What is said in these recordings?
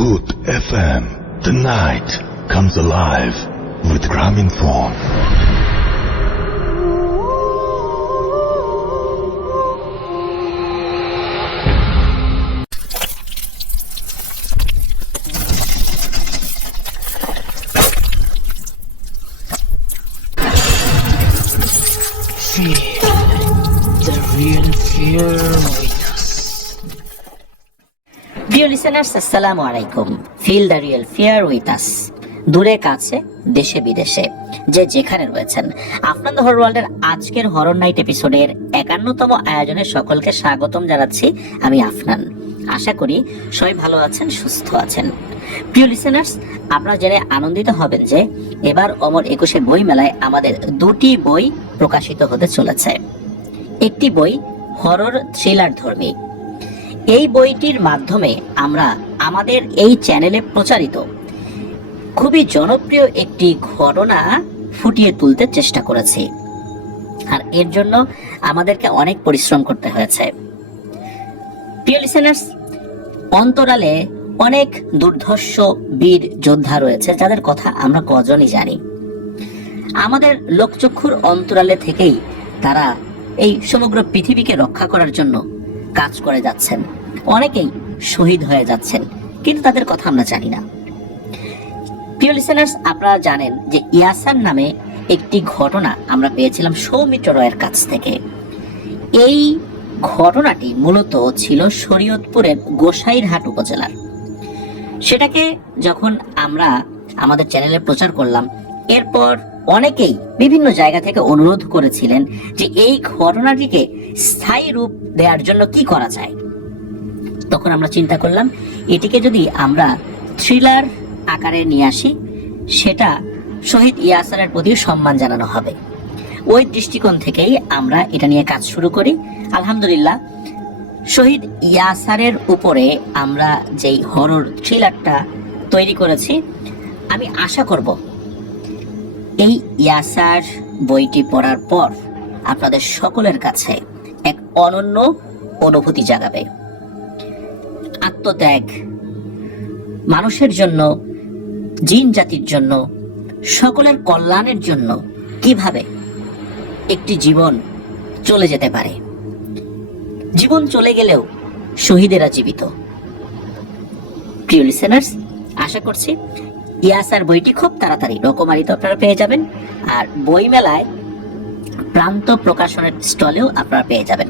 Bhoot FM. The night comes alive with Graminphone. The real fear with us. Dear listeners, Assalamu alaikum. Feel the real fear with us. দূরে কাছে দেশে বিদেশে যে যেখানে রয়েছেন, Afnan the horror ওয়ার্ল্ডের আজকের হরর নাইট এপিসোডের 51তম আয়োজনে সকলকে স্বাগতম জানাচ্ছি। আমি আফনান। আশা করি সবাই ভালো আছেন, সুস্থ আছেন। প্রিয় লিসেনার্স, আপনারা জেনে আনন্দিত হবেন যে এবার অমর 21 বই মেলায় আমাদের দুটি বই প্রকাশিত হতে চলেছে। একটি বই হরর থ্রিলার ধর্মী। এই বইটির মাধ্যমে আমরা আমাদের এই চ্যানেলে প্রচারিত খুবই জনপ্রিয় একটি ঘটনা ফুটিয়ে তুলতে চেষ্টা করেছি, আর এর জন্য আমাদেরকে অনেক পরিশ্রম করতে হয়েছে। প্রিয় লিসেনার্স, অন্তরালে অনেক দুর্ধর্ষ বীর যোদ্ধা রয়েছে যাদের কথা আমরা কজনই জানি। আমাদের লোকচক্ষুর অন্তরালে থেকেই তারা এই সমগ্র পৃথিবীকে রক্ষা করার জন্য কাজ করে যাচ্ছেন। অনেকেই শহীদ হয়ে যাচ্ছেন, কিন্তু তাদের কথা আমরা জানি না। প্রিয় লিসেনার্স, আপনারা জানেন যে ইয়াসার নামে একটি ঘটনা আমরা পেয়েছিলাম সৌমিত্র রয়ের কাছ থেকে। এই ঘটনাটি মূলত ছিল শরীয়তপুরের গোসাইরহাট উপজেলার। সেটাকে যখন আমরা আমাদের চ্যানেলে প্রচার করলাম, এরপর অনেকেই বিভিন্ন জায়গা থেকে অনুরোধ করেছিলেন যে এই ঘটনাটিকে স্থায়ী রূপ দেওয়ার জন্য কি করা যায়। তখন আমরা চিন্তা করলাম এটিকে যদি আমরা থ্রিলার আকারে নিয়ে আসি, সেটা শহীদ ইয়াসারের প্রতি সম্মান জানানো হবে। ওই দৃষ্টিকোণ থেকেই আমরা এটা নিয়ে কাজ শুরু করি। আলহামদুলিল্লাহ, শহীদ ইয়াসারের উপরে আমরা যেই হরর থ্রিলারটা তৈরি করেছি, আমি আশা করব এই ইয়াসার বইটি পড়ার পর আপনাদের সকলের কাছে এক অনন্য অনুভূতি জাগাবে। আত্মত্যাগ, মানুষের জন্য, জিন জাতির জন্য, সকলের কল্যাণের জন্য কিভাবে একটি জীবন চলে যেতে পারে। জীবন চলে গেলেও শহীদেরা জীবিত। প্রিয় লিসেনার্স, আশা করছি ইয়াসার বইটি খুব তাড়াতাড়ি রকমারিতে আপনারা পেয়ে যাবেন, আর বই মেলায় প্রান্ত প্রকাশনের স্টলেও আপনারা পেয়ে যাবেন।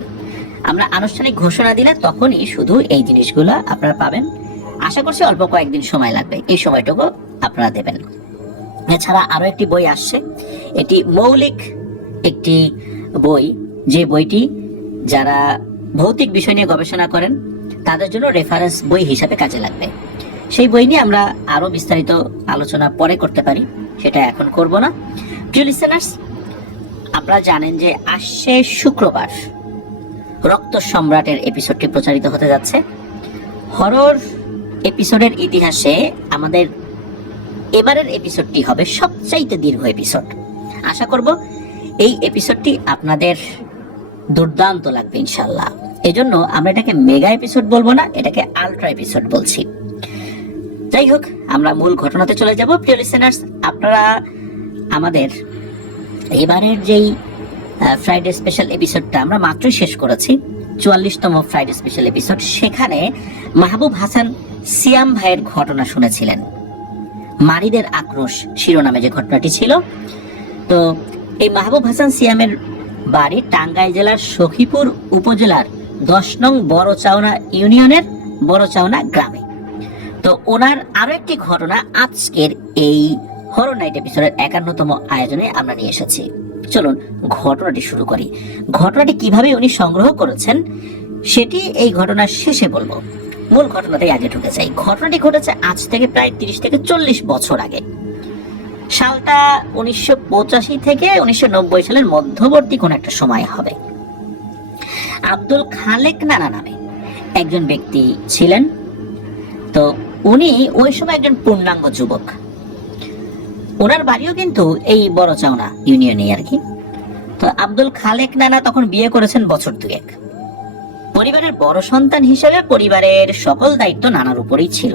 আমরা আনুষ্ঠানিক ঘোষণা দিলে তখনই শুধু এই জিনিসগুলো আপনারা পাবেন। আশা করছি অল্প কয়েকদিন সময় লাগবে, এই সময়টুকু আপনারা দেবেন। এছাড়া আরো একটি বই আসছে, এটি মৌলিক একটি বই, যে বইটি যারা ভৌতিক বিষয় নিয়ে গবেষণা করেন তাদের জন্য রেফারেন্স বই হিসাবে কাজে লাগবে। সেই বই নিয়ে আমরা আরো বিস্তারিত আলোচনা পরে করতে পারি, সেটা এখন করব না। প্রিয় লিসেনার্স, আপনারা জানেন যে আসছে শুক্রবার রক্ত সম্রাটের এপিসোডটি প্রচারিত হতে যাচ্ছে। হরর এপিসোডের ইতিহাসে আমাদের এবারের এপিসোডটি হবে সবচাইতে দীর্ঘ এপিসোড। আশা করব এই এপিসোডটি আপনাদের দুর্দান্ত লাগবে ইনশাল্লাহ। এজন্য আমরা এটাকে মেগা এপিসোড বলবো না, এটাকে আলট্রা এপিসোড বলছি। যাই হোক, আমরা মূল ঘটনাতে চলে যাব। প্রিয় লিসেনার্স, আপনারা আমাদের এবারের যেই ফ্রাইডে স্পেশাল এপিসোডটা আমরা মাত্রই শেষ করেছি, 44তম ফ্রাইডে স্পেশাল এপিসোড, সেখানে মাহবুব হাসান সিয়াম ভাইয়ের ঘটনা শুনেছিলেন। মারিদের আক্রোশ শিরোনামে যে ঘটনাটি ছিল। তো এই মাহবুব হাসান সিয়ামের বাড়ি টাঙ্গাইল জেলার সখীপুর উপজেলার 10 নং বড়চাওনা ইউনিয়নের বড়চাওনা গ্রামে। তো ওনার আরো একটি ঘটনা আজকের এই হরর নাইট এপিসোডের 51তম আয়োজনে আমরা নিয়ে এসেছি। চলুন ঘটনাটি শুরু করি। ঘটনাটি কিভাবে উনি সংগ্রহ করেছেন সেটি এই ঘটনার শেষে বলবো। মূল ঘটনাতেই আগে ঢুকে যাই। ঘটনাটি ঘটেছে আজ থেকে প্রায় 30 থেকে 40 বছর আগে। সালটা 1985 থেকে 1990 সালের মধ্যবর্তী কোন একটা সময় হবে। আব্দুল খালেক নানা নামে একজন ব্যক্তি ছিলেন। তো উনি ওই সময় একজন পূর্ণাঙ্গ যুবক। ওনার বাড়িও কিন্তু এই বড়চাওনা ইউনিয়নে আর কি। তো আব্দুল খালেক নানা তখন বিয়ে করেছেন বছর দুয়েক। পরিবারের বড় সন্তান হিসেবে পরিবারের সকল দায়িত্ব নানার উপরেই ছিল।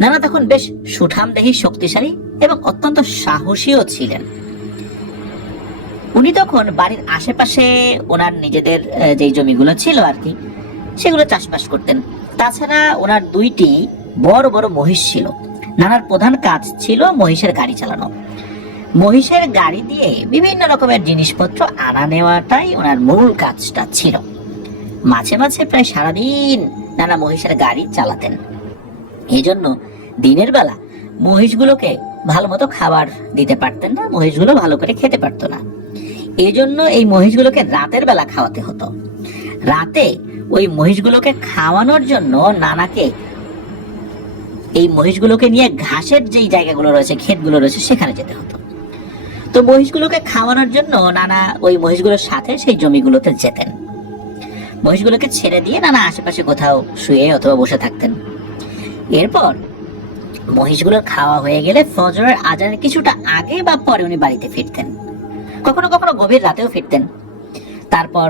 নানা তখন বেশ সুঠামদেহী, শক্তিশালী এবং অত্যন্ত সাহসীও ছিলেন। উনি তখন বাড়ির আশেপাশে ওনার নিজেদের যে জমিগুলো ছিল আর কি, সেগুলো চাষবাস করতেন। তাছাড়া ওনার 2টি বড় বড় মহিষ ছিল। নানার প্রধান কাজ ছিল মহিষের গাড়ি চালানো। মহিষের গাড়ি দিয়ে বিভিন্ন রকমের জিনিসপত্র আনা নেওয়াটাই ওনার মূল কাজটা ছিল। মাঝে মাঝে প্রায় সারাদিন নানা মহিষের গাড়ি চালাতেন। এই জন্য দিনের বেলা মহিষগুলোকে ভালো মতো খাবার দিতে পারতেন না, মহিষগুলো ভালো করে খেতে পারতো না। এজন্য এই মহিষগুলোকে রাতের বেলা খাওয়াতে হতো। রাতে ওই মহিষগুলোকে খাওয়ানোর জন্য নানাকে এই মহিষগুলোকে নিয়ে ঘাসের যেই জায়গাগুলো রয়েছে, ক্ষেতগুলো রয়েছে, সেখানে যেতে হতো। তো মহিষগুলোকে খাওয়ানোর জন্য নানা ওই মহিষগুলোর সাথে সেই জমিগুলোতে যেতেন। মহিষগুলোকে ছেড়ে দিয়ে নানা আশেপাশে কোথাও শুয়ে অথবা বসে থাকতেন। এরপর মহিষগুলোর খাওয়া হয়ে গেলে ফজরের আজানের কিছুটা আগে বা পরে উনি বাড়িতে ফিরতেন। কখনো কখনো গভীর রাতেও ফিরতেন। তারপর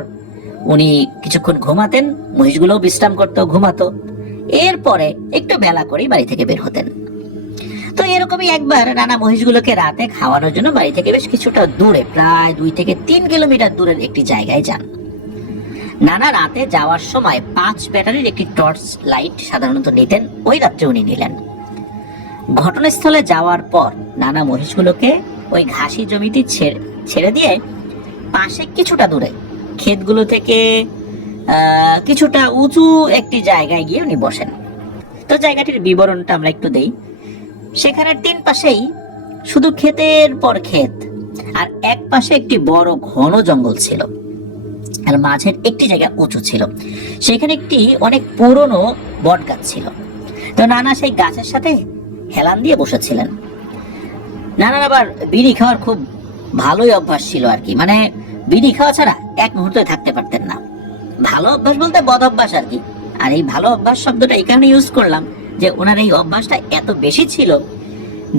উনি কিছুক্ষণ ঘুমাতেন, মহিষগুলোও বিশ্রাম করতো, ঘুমাতো। এরপরে একটু বেলা করেই বাড়ি থেকে বের হতেন। তো এরকমই একবার নানা মহিষগুলোকে রাতে খাওয়ানোর জন্য বাড়ি থেকে বেশ কিছুটা দূরে, প্রায় 2 থেকে 3 কিলোমিটার দূরের একটি জায়গায় যান। নানা রাতে যাওয়ার সময় 5 ব্যাটারির একটি টর্চ লাইট সাধারণত নিতেন, ওই রাত্রে উনি নিলেন। ঘটনাস্থলে যাওয়ার পর নানা মহিষগুলোকে ওই ঘাসি জমিটি ছেড়ে দিয়ে পাশে কিছুটা দূরে ক্ষেতগুলো থেকে কিছুটা উঁচু একটি জায়গায় গিয়ে উনি বসেন। তো জায়গাটির বিবরণটা আমরা একটু দেই। সেখানে 3 পাশেই শুধু ক্ষেতের পর ক্ষেত, আর এক পাশে একটি বড় ঘন জঙ্গল ছিল, আর মাঝের একটি জায়গা উঁচু ছিল। সেখানে একটি অনেক পুরনো বট গাছ ছিল। তো নানা সেই গাছের সাথে হেলান দিয়ে বসেছিলেন। নানার আবার বিড়ি খাওয়ার খুব ভালোই অভ্যাস ছিল আর কি, মানে বিড়ি খাওয়া ছাড়া এক মুহূর্তে থাকতে পারতেন না। ভালো অভ্যাস বলতে বদ অভ্যাস আর কি। আর এই ভালো অভ্যাস শব্দটা এই কারণে ইউজ করলাম যে ওনার এই অভ্যাসটা এত বেশি ছিল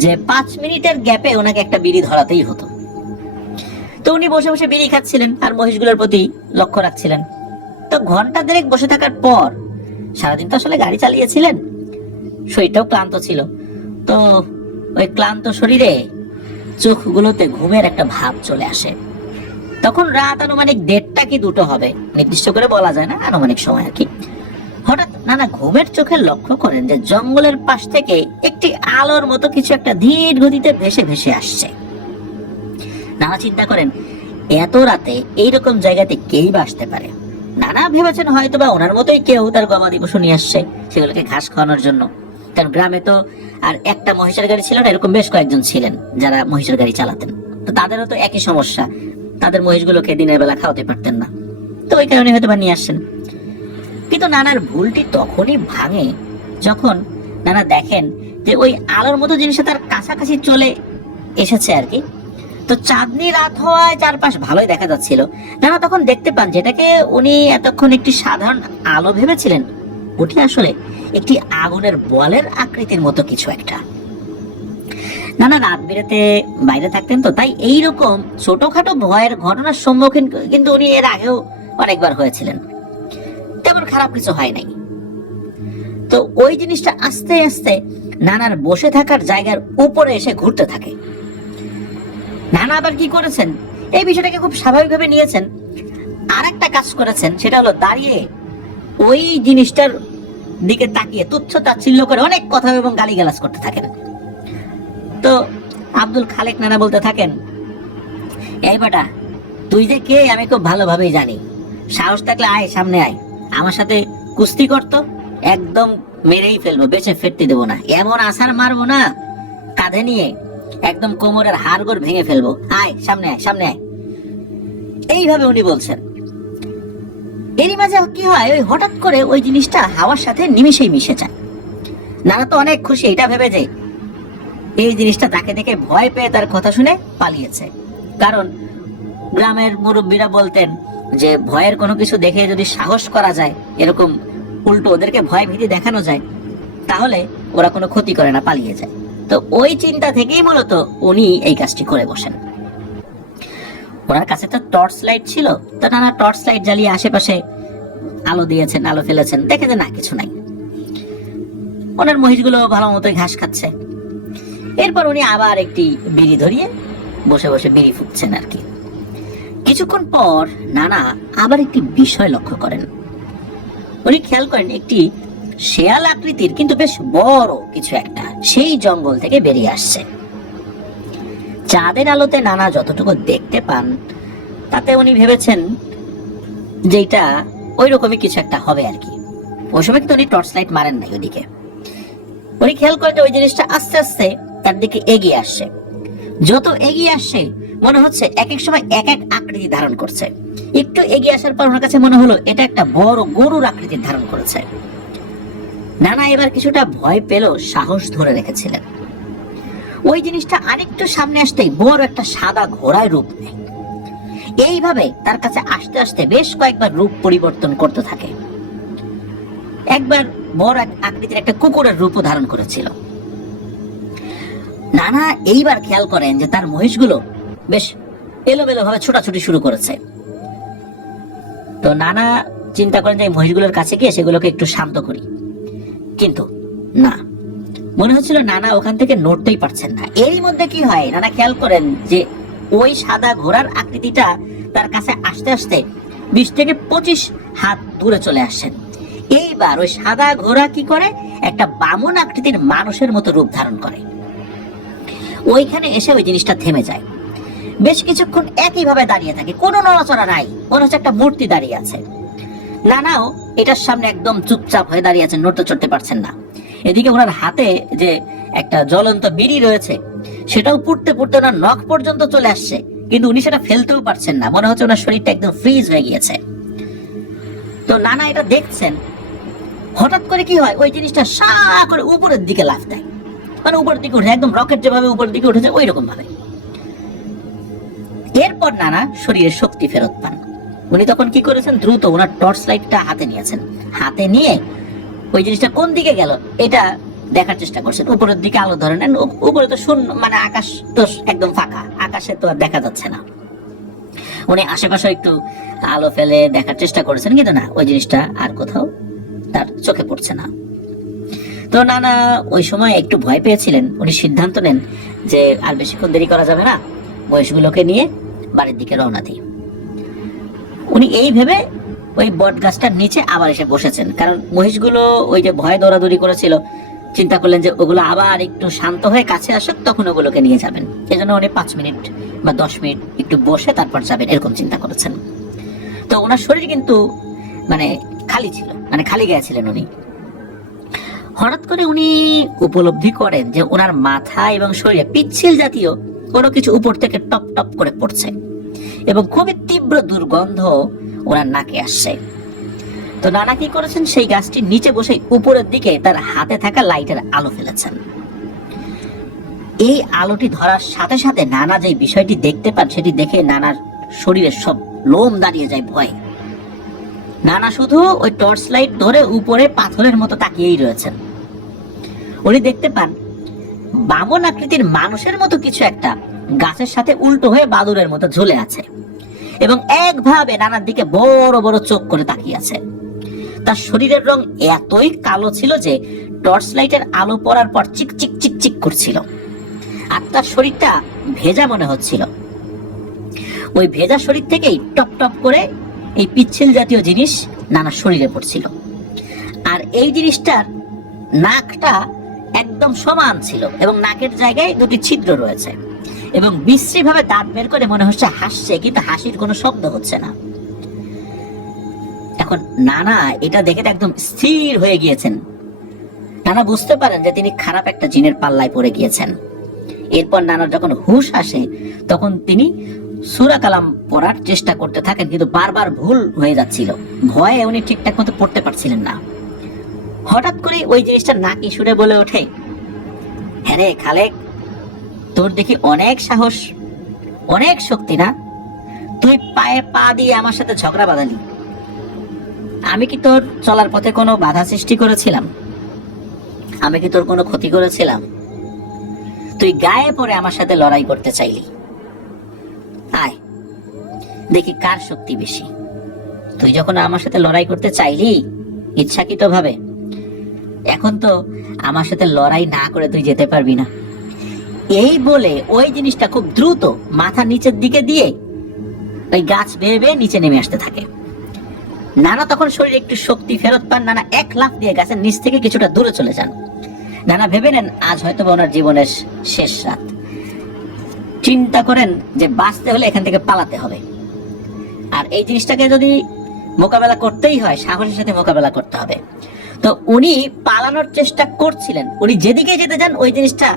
যে 5 মিনিটের গ্যাপে ওনাকে একটা বিড়ি ধরাতেই হতো। তো উনি বসে বসে বিড়ি খাচ্ছিলেন আর মহিষগুলোর প্রতি লক্ষ্য রাখছিলেন। তো ঘন্টা দেড়েক বসে থাকার পর, সারাদিন তো আসলে গাড়ি চালিয়েছিলেন, শরীরটাও ক্লান্ত ছিল, তো ওই ক্লান্ত শরীরে চোখগুলোতে ঘুমের একটা ভাব চলে আসে। তখন রাত আনুমানিক 1:30 কি 2টো হবে, নির্দিষ্ট করে বলা যায় না, আনুমানিক সময় আর কি। হঠাৎ নানা ঘুমের চোখে লক্ষ্য করেন যে জঙ্গলের পাশ থেকে একটি আলোর মতো কিছু একটা ধীর গতিতে ভেসে ভেসে আসছে। নানা চিন্তা করেন এত রাতে এইরকম জায়গাতে কেই বা আসতে পারে। নানা ভেবেছেন হয়তো বা ওনার মতোই কেউ তার গবাদি পশু নিয়ে আসছে সেগুলোকে ঘাস খাওয়ানোর জন্য। কারণ গ্রামে তো আর একটা মহিষের গাড়ি ছিল না, এরকম বেশ কয়েকজন ছিলেন যারা মহিষের গাড়ি চালাতেন। তো তাদেরও তো একই সমস্যা, তাদের মহিষগুলোকে দিনের বেলা খাওয়াতে পারতেন না, তো ওই কারণে হয়তো বা নিয়ে আসছেন। কিন্তু নানার ভুলটি তখনই ভাঙে যখন নানা দেখেন যে ওই আলোর মতো জিনিসটা তার কাছাকাছি চলে এসেছে আর কি। তো চাঁদনি রাত হওয়ায় চারপাশ ভালোই দেখা যাচ্ছিল। নানা তখন দেখতে পান যেটাকে উনি এতক্ষণ একটি সাধারণ আলো ভেবেছিলেন, ওটি আসলে একটি আগুনের বলের আকৃতির মতো কিছু একটা। নানা রাত বিরেতে বাইরে থাকতেন, তো তাই এইরকম ছোটখাটো ভয়ের ঘটনার সম্মুখীন কিন্তু উনি এর আগেও অনেকবার হয়েছিলেন, তেমন খারাপ কিছু হয় নাই। তো ওই জিনিসটা আস্তে আস্তে নানার বসে থাকার জায়গার উপরে এসে ঘুরতে থাকে। নানা আবার কি করেছেন, এই বিষয়টাকে খুব স্বাভাবিকভাবে নিয়েছেন। আর একটা কাজ করেছেন, সেটা হলো দাঁড়িয়ে ওই জিনিসটার দিকে তাকিয়ে তুচ্ছ তাচ্ছিল্য করে অনেক কথা এবং গালিগালাজ করতে থাকেন। তো আব্দুল খালেক নানা বলতে থাকেন, এই বেটা তুই যে কে আমি খুব ভালোভাবেই জানি, সাহস থাকলে আয়, সামনে আয়, আমার সাথে কুস্তি করতো, একদম মেরেই ফেলবো, বেঁচে ফিরতে দেবো না, এমন আছাড় মারবো না কাঁধে নিয়ে একদম কোমরের হাড়গোড় ভেঙে ফেলবো, আয় সামনে আয়, সামনে আয়। এইভাবে উনি বলছেন। এরই মাঝে কি হয়, ওই হঠাৎ করে ওই জিনিসটা হাওয়ার সাথে নিমিশেই মিশে যায়। নানা তো অনেক খুশি এটা ভেবে যে এই জিনিসটা তাকে দেখে ভয় পেয়ে তার কথা শুনে পালিয়েছে। কারণ গ্রামের মুরব্বীরা বলতেন যে ভয়ের কোনো কিছু দেখে যদি সাহস করা যায়, এরকম উল্টো ওদেরকে ভয় ভীতি দেখানো যায়, তাহলে ওরা কোনো ক্ষতি করে না, পালিয়ে যায়। তো ওই চিন্তা থেকেই মূলত উনি এই কাজটি করে বসেন। ওনার কাছে তো টর্চ লাইট ছিল, তো নানা টর্চ লাইট জ্বালিয়ে আশেপাশে আলো দিয়েছেন, আলো ফেলেছেন, দেখে যে না কিছু নাই। ওনার মহিষগুলো ভালো মতো ঘাস খাচ্ছে। এরপর উনি আবার একটি বিড়ি ধরিয়ে বসে বসে বিড়ি ফুঁকছেন আর কি। কিছুক্ষণ পর নানা আবার একটি বিষয় লক্ষ্য করেন। উনি খেয়াল করেন একটি শেয়াল আকৃতির কিন্তু বেশ বড় কিছু একটা সেই জঙ্গল থেকে বেরিয়ে আসছে। চাঁদের আলোতে নানা যতটুকু দেখতে পান তাতে উনি ভেবেছেন যে এটা ওই রকমই কিছু একটা হবে আর কি। ওই সময় কিন্তু উনি টর্চ লাইট মারেন নাই ওদিকে। উনি খেয়াল করেন যে ওই জিনিসটা আস্তে আস্তে তার দিকে এগিয়ে আসছে। যত এগিয়ে আসছে মনে হচ্ছে এক এক সময় এক এক আকৃতি ধারণ করছে। একটু এগিয়ে আসার পর ওনার কাছে মনে হলো এটা একটা বড় গরুর আকৃতি ধারণ করেছে। নানা এবার কিছুটা ভয় পেল, সাহস ধরে রেখেছিলেন। ওই জিনিসটা আরেকটু সামনে আসতেই বড় একটা সাদা ঘোড়ায় রূপ নেয়। এইভাবে তার কাছে আস্তে আস্তে বেশ কয়েকবার রূপ পরিবর্তন করতে থাকে। একবার বড় এক আকৃতির একটা কুকুরের রূপও ধারণ করেছিল। নানা এইবার খেয়াল করেন যে তার মহিষগুলো বেশ এলোমেলো ভাবে ছোটাছুটি শুরু করেছে। তো নানা চিন্তা করেন যে মহিষগুলোর কাছে গিয়ে সেগুলোকে একটু শান্ত করি, কিন্তু না, মনে হচ্ছিল নানা ওখান থেকে নড়তেই পারছেন না। এরই মধ্যে কি হয়, নানা খেয়াল করেন যে ওই সাদা ঘোড়ার আকৃতিটা তার কাছে আসতে আসতে 20 থেকে 25 হাত দূরে চলে আসছেন। এইবার ওই সাদা ঘোড়া কি করে, একটা বামন আকৃতির মানুষের মতো রূপ ধারণ করে। ওইখানে এসে ওই জিনিসটা থেমে যায়। বেশ কিছুক্ষণ একইভাবে দাঁড়িয়ে থাকে, কোনো নড়াচড়া নাই, মনে হচ্ছে একটা মূর্তি দাঁড়িয়ে আছে। নানাও এটার সামনে একদম চুপচাপ হয়ে দাঁড়িয়ে আছেন, নড়তে চড়তে পারছেন না। এদিকে ওনার হাতে যে একটা জ্বলন্ত বিড়ি রয়েছে সেটাও পুড়তে পুড়তে ওনার নখ পর্যন্ত চলে আসছে, কিন্তু উনি সেটা ফেলতেও পারছেন না। মনে হচ্ছে ওনার শরীরটা একদম ফ্রিজ হয়ে গিয়েছে। তো নানা এটা দেখছেন। হঠাৎ করে কি হয়, ওই জিনিসটা সা করে উপরের দিকে লাফ দেয়, মানে উপরের দিকে উঠে, একদম রকেট যেভাবে উপরের দিকে উঠেছে ওই রকম ভাবে। এরপর নানা শরীরে শক্তি ফেরত পান। উনি তখন কি করেছেন, দ্রুত ওনার টর্চ লাইটটা হাতে নিয়েছেন। হাতে নিয়ে ওই জিনিসটা কোন দিকে গেল এটা দেখার চেষ্টা করছেন। উপরের দিকে আলো ধরে নেন, উপরে তো শূন্য, মানে আকাশ তো একদম ফাঁকা, আকাশে তো আর দেখা যাচ্ছে না। উনি আশেপাশে একটু আলো ফেলে দেখার চেষ্টা করেছেন, কিন্তু না, ওই জিনিসটা আর কোথাও তার চোখে পড়ছে না। তো নানা ওই সময় একটু ভয় পেয়েছিলেন। উনি সিদ্ধান্ত নেন যে আর বেশিক্ষণ দেরি করা যাবে না, মহিষগুলোকে নিয়ে বাড়ির দিকে রওনা দিই। উনি এই ভেবে ওই বট গাছটার নিচে আবার এসে বসেছেন, কারণ মহিষগুলো ওই যে ভয় দৌড়াদৌড়ি করেছিল, চিন্তা করলেন যে ওগুলো আবার একটু শান্ত হয়ে কাছে আসুক, তখন ওগুলোকে নিয়ে যাবেন। এজন্য উনি 5 মিনিট বা 10 মিনিট একটু বসে তারপর যাবেন, এরকম চিন্তা করেছেন। তো ওনার শরীর কিন্তু মানে খালি ছিল, মানে খালি গায়ে ছিলেন উনি। হঠাৎ করে উনি উপলব্ধি করেন যে ওনার মাথা এবং শরীরে পিচ্ছিল জাতীয় কোনো কিছু উপর থেকে টপ টপ করে পড়ছে এবং খুবই তীব্র দুর্গন্ধ ওনার নাকে আসছে। তো নানা কি করেছেন, সেই গাছটির নিচে বসে উপরের দিকে তার হাতে থাকা লাইটের আলো ফেলেছেন। এই আলোটি ধরার সাথে সাথে নানা যে বিষয়টি দেখতে পান সেটি দেখে নানার শরীরের সব লোম দাঁড়িয়ে যায় ভয়ে। নানা শুধু ওই টর্চ লাইট ধরে উপরে পাথরের মতো তাকিয়েই রয়েছেন। উনি দেখতে পান বামন আকৃতির মানুষের মতো কিছু একটা গাছের সাথে উল্টো হয়ে বাদুরের মতো ঝুলে আছে এবং একভাবে নানার দিকে বড় বড় চোখ করে তাকিয়ে আছে। তার শরীরের রং এতই কালো ছিল যে টর্চ লাইটের আলো পড়ার পর চিক চিক চিক চিক করছিল, আর তার শরীরটা ভেজা মনে হচ্ছিল। ওই ভেজা শরীর থেকেই টপ টপ করে এই পিচ্ছিল জাতীয় জিনিস নানার শরীরে পড়ছিল। আর এই জিনিসটার নাকটা একদম সমান ছিল এবং নাকের জায়গায় 2টি ছিদ্র রয়েছে এবং বিশ্রী ভাবে দাঁত বের করে মনে হচ্ছে হাসছে, কিন্তু হাসির কোনো শব্দ হচ্ছে না। এখন নানা এটা দেখে একদম স্থির হয়ে গিয়েছেন। নানা বুঝতে পারেন যে তিনি খারাপ একটা জিনের পাল্লায় পড়ে গিয়েছেন। এরপর নানার যখন হুঁশ আসে তখন তিনি সূরা কালাম পড়ার চেষ্টা করতে থাকেন, কিন্তু বারবার ভুল হয়ে যাচ্ছিল। ভয়ে উনি ঠিকঠাক মতো পড়তে পারছিলেন না। হঠাৎ করে ওই জিনিসটা নাকি সুরে বলে ওঠে, হ্যাঁ রে খালেক, তোর দেখি অনেক সাহস, অনেক শক্তি না? তুই পায়ে পা দিয়ে আমার সাথে ঝগড়া বাঁধালি। আমি কি তোর চলার পথে কোনো বাধা সৃষ্টি করেছিলাম? আমি কি তোর কোনো ক্ষতি করেছিলাম? তুই গায়ে পড়ে আমার সাথে লড়াই করতে চাইলি। আয় দেখি কার শক্তি বেশি। তুই যখন আমার সাথে লড়াই করতে চাইলি ইচ্ছাকৃত ভাবে, এখন তো আমার সাথে লড়াই না করে তুই যেতে পারবি না। এই বলে ওই জিনিসটা খুব দ্রুত মাথা নিচের দিকে দিয়ে ওই গাছ বেয়ে বেয়ে নিচে নেমে আসতে থাকে। নানা তখন শরীরে একটু শক্তি ফেরত পান। নানা এক লাফ দিয়ে গাছের নিচ থেকে কিছুটা দূরে চলে যান। নানা ভেবে নেন আজ হয়তো ওনার জীবনের শেষ রাত। চিন্তা করেন যে বাঁচতে হলে এখান থেকে পালাতে হবে, আর এই জিনিসটাকে যদি মোকাবেলা করতেই হয় সাহসের সাথে মোকাবেলা করতে হবে। তো উনি পালানোর চেষ্টা করছিলেন, উনি যেদিকে যেতে যান ওই জিনিসটা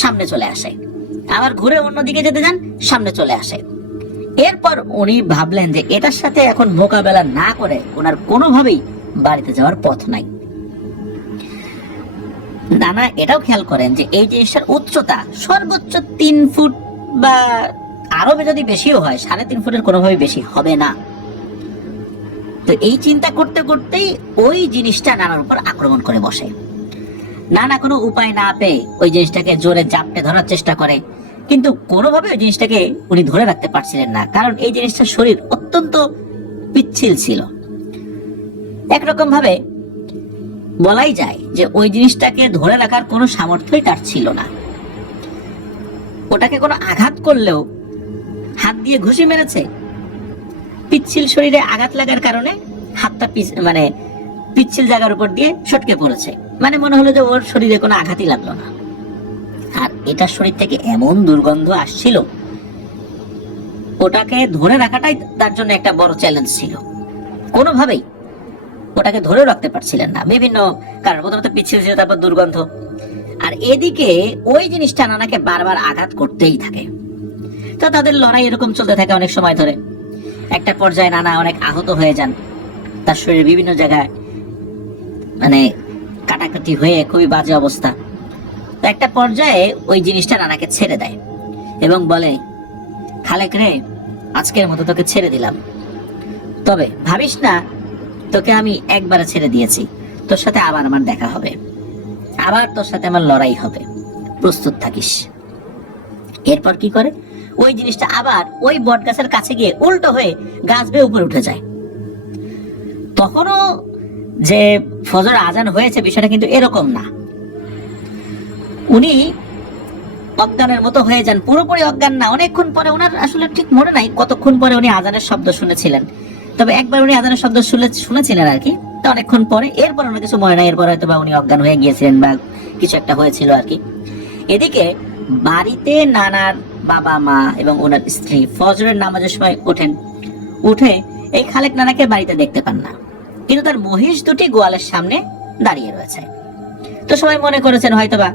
সামনে চলে আসে, আবার ঘুরে অন্যদিকে যেতে যান সামনে চলে আসে। এরপর উনি ভাবলেন যে এটার সাথে এখন মোকাবেলা না করে ওনার কোনোভাবেই বাড়িতে যাওয়ার পথ নাই। নানা এটাও খেয়াল করেন যে এই জিনিসটার উচ্চতা সর্বোচ্চ 3 ফুট বা আরো যদি বেশিও হয় 3.5 ফুটের কোনোভাবে বেশি হবে না। তো এই চিন্তা করতে করতেই ওই জিনিসটা নানার উপর আক্রমণ করে বসে। নানা কোনো উপায় না পেয়ে ওই জিনিসটাকে জোরে জাপটে ধরার চেষ্টা করে, কিন্তু কোনোভাবে ওই জিনিসটাকে উনি ধরে রাখতে পারছিলেন না, কারণ এই জিনিসটার শরীর অত্যন্ত পিচ্ছিল ছিল। একরকম ভাবে বলাই যায় যে ওই জিনিসটাকে ধরে রাখার কোনো সামর্থ্যই তার ছিল না। ওটাকে কোনো আঘাত করলেও হাত দিয়ে ঘুষি মেরেছে, পিচ্ছিল শরীরে আঘাত লাগার কারণে হাতটা পিচ্ছিল জায়গার উপর দিয়ে সটকে পড়েছে, মানে মনে হলো যে ওর শরীরে কোনো আঘাতই লাগলো না। আর এটার শরীর থেকে এমন দুর্গন্ধ আসছিল, ওটাকে ধরে রাখাটাই তার জন্য একটা বড় চ্যালেঞ্জ ছিল। কোনোভাবেই ওটাকে ধরে রাখতে পারছিলেন না, বিভিন্ন কারণ। প্রথমত পিচ্ছিল ছিল, তারপর দুর্গন্ধ, আর এদিকে ওই জিনিসটা নানাকে বারবার আঘাত করতেই থাকে। তো তাদের লড়াই এরকম চলতে থাকে অনেক সময় ধরে। একটা পর্যায়ে নানা অনেক আহত হয়ে যান, তার শরীরের বিভিন্ন জায়গায় কাটাকাটি হয়ে খুবই বাজে অবস্থা। তো একটা পর্যায়ে ওই জিনিসটা নানাকে ছেড়ে দেয় এবং বলে, খালেক রে, আজকের মতো তোকে ছেড়ে দিলাম, তবে ভাবিস না তোকে আমি একবারে ছেড়ে দিয়েছি, তোর সাথে আবার আমার দেখা হবে, আবার তোর সাথে আমার লড়াই হবে, প্রস্তুত থাকিস। এরপর কি করে, ওই জিনিসটা আবার ওই বট গাছের কাছে গিয়ে উল্টো হয়ে গাছ বেয়ে উপরে উঠে যায়। তখনও যে ফজর আজান হয়েছে বিষয়টা কিন্তু এরকম না। উনি অজ্ঞানের মতো হয়ে যান, পুরোপুরি অজ্ঞান না। অনেকক্ষণ পরে, ওনার আসলে ঠিক মনে নাই কতক্ষণ পরে উনি আজানের শব্দ শুনেছিলেন, তবে একবার উনি আজানের শব্দ শুনেছিলেন আর কি। তো অনেকক্ষণ পরে, এরপর ওনার কিছু মনে নাই, এরপর হয়তো বা উনি অজ্ঞান হয়ে গিয়েছিলেন বা কিছু একটা হয়েছিল আর কি। এদিকে বাড়িতে নানার বাবা মা এবং ওনার স্ত্রী ফজরের নামাজের সময় ওঠেন। উঠে এই খালেক নানাকে বাড়িতে দেখতে পান না, কিন্তু তার মহিষ দুটি গোয়ালের সামনে দাঁড়িয়ে রয়েছে। তো সবাই মনে করেছেন হয়তোবা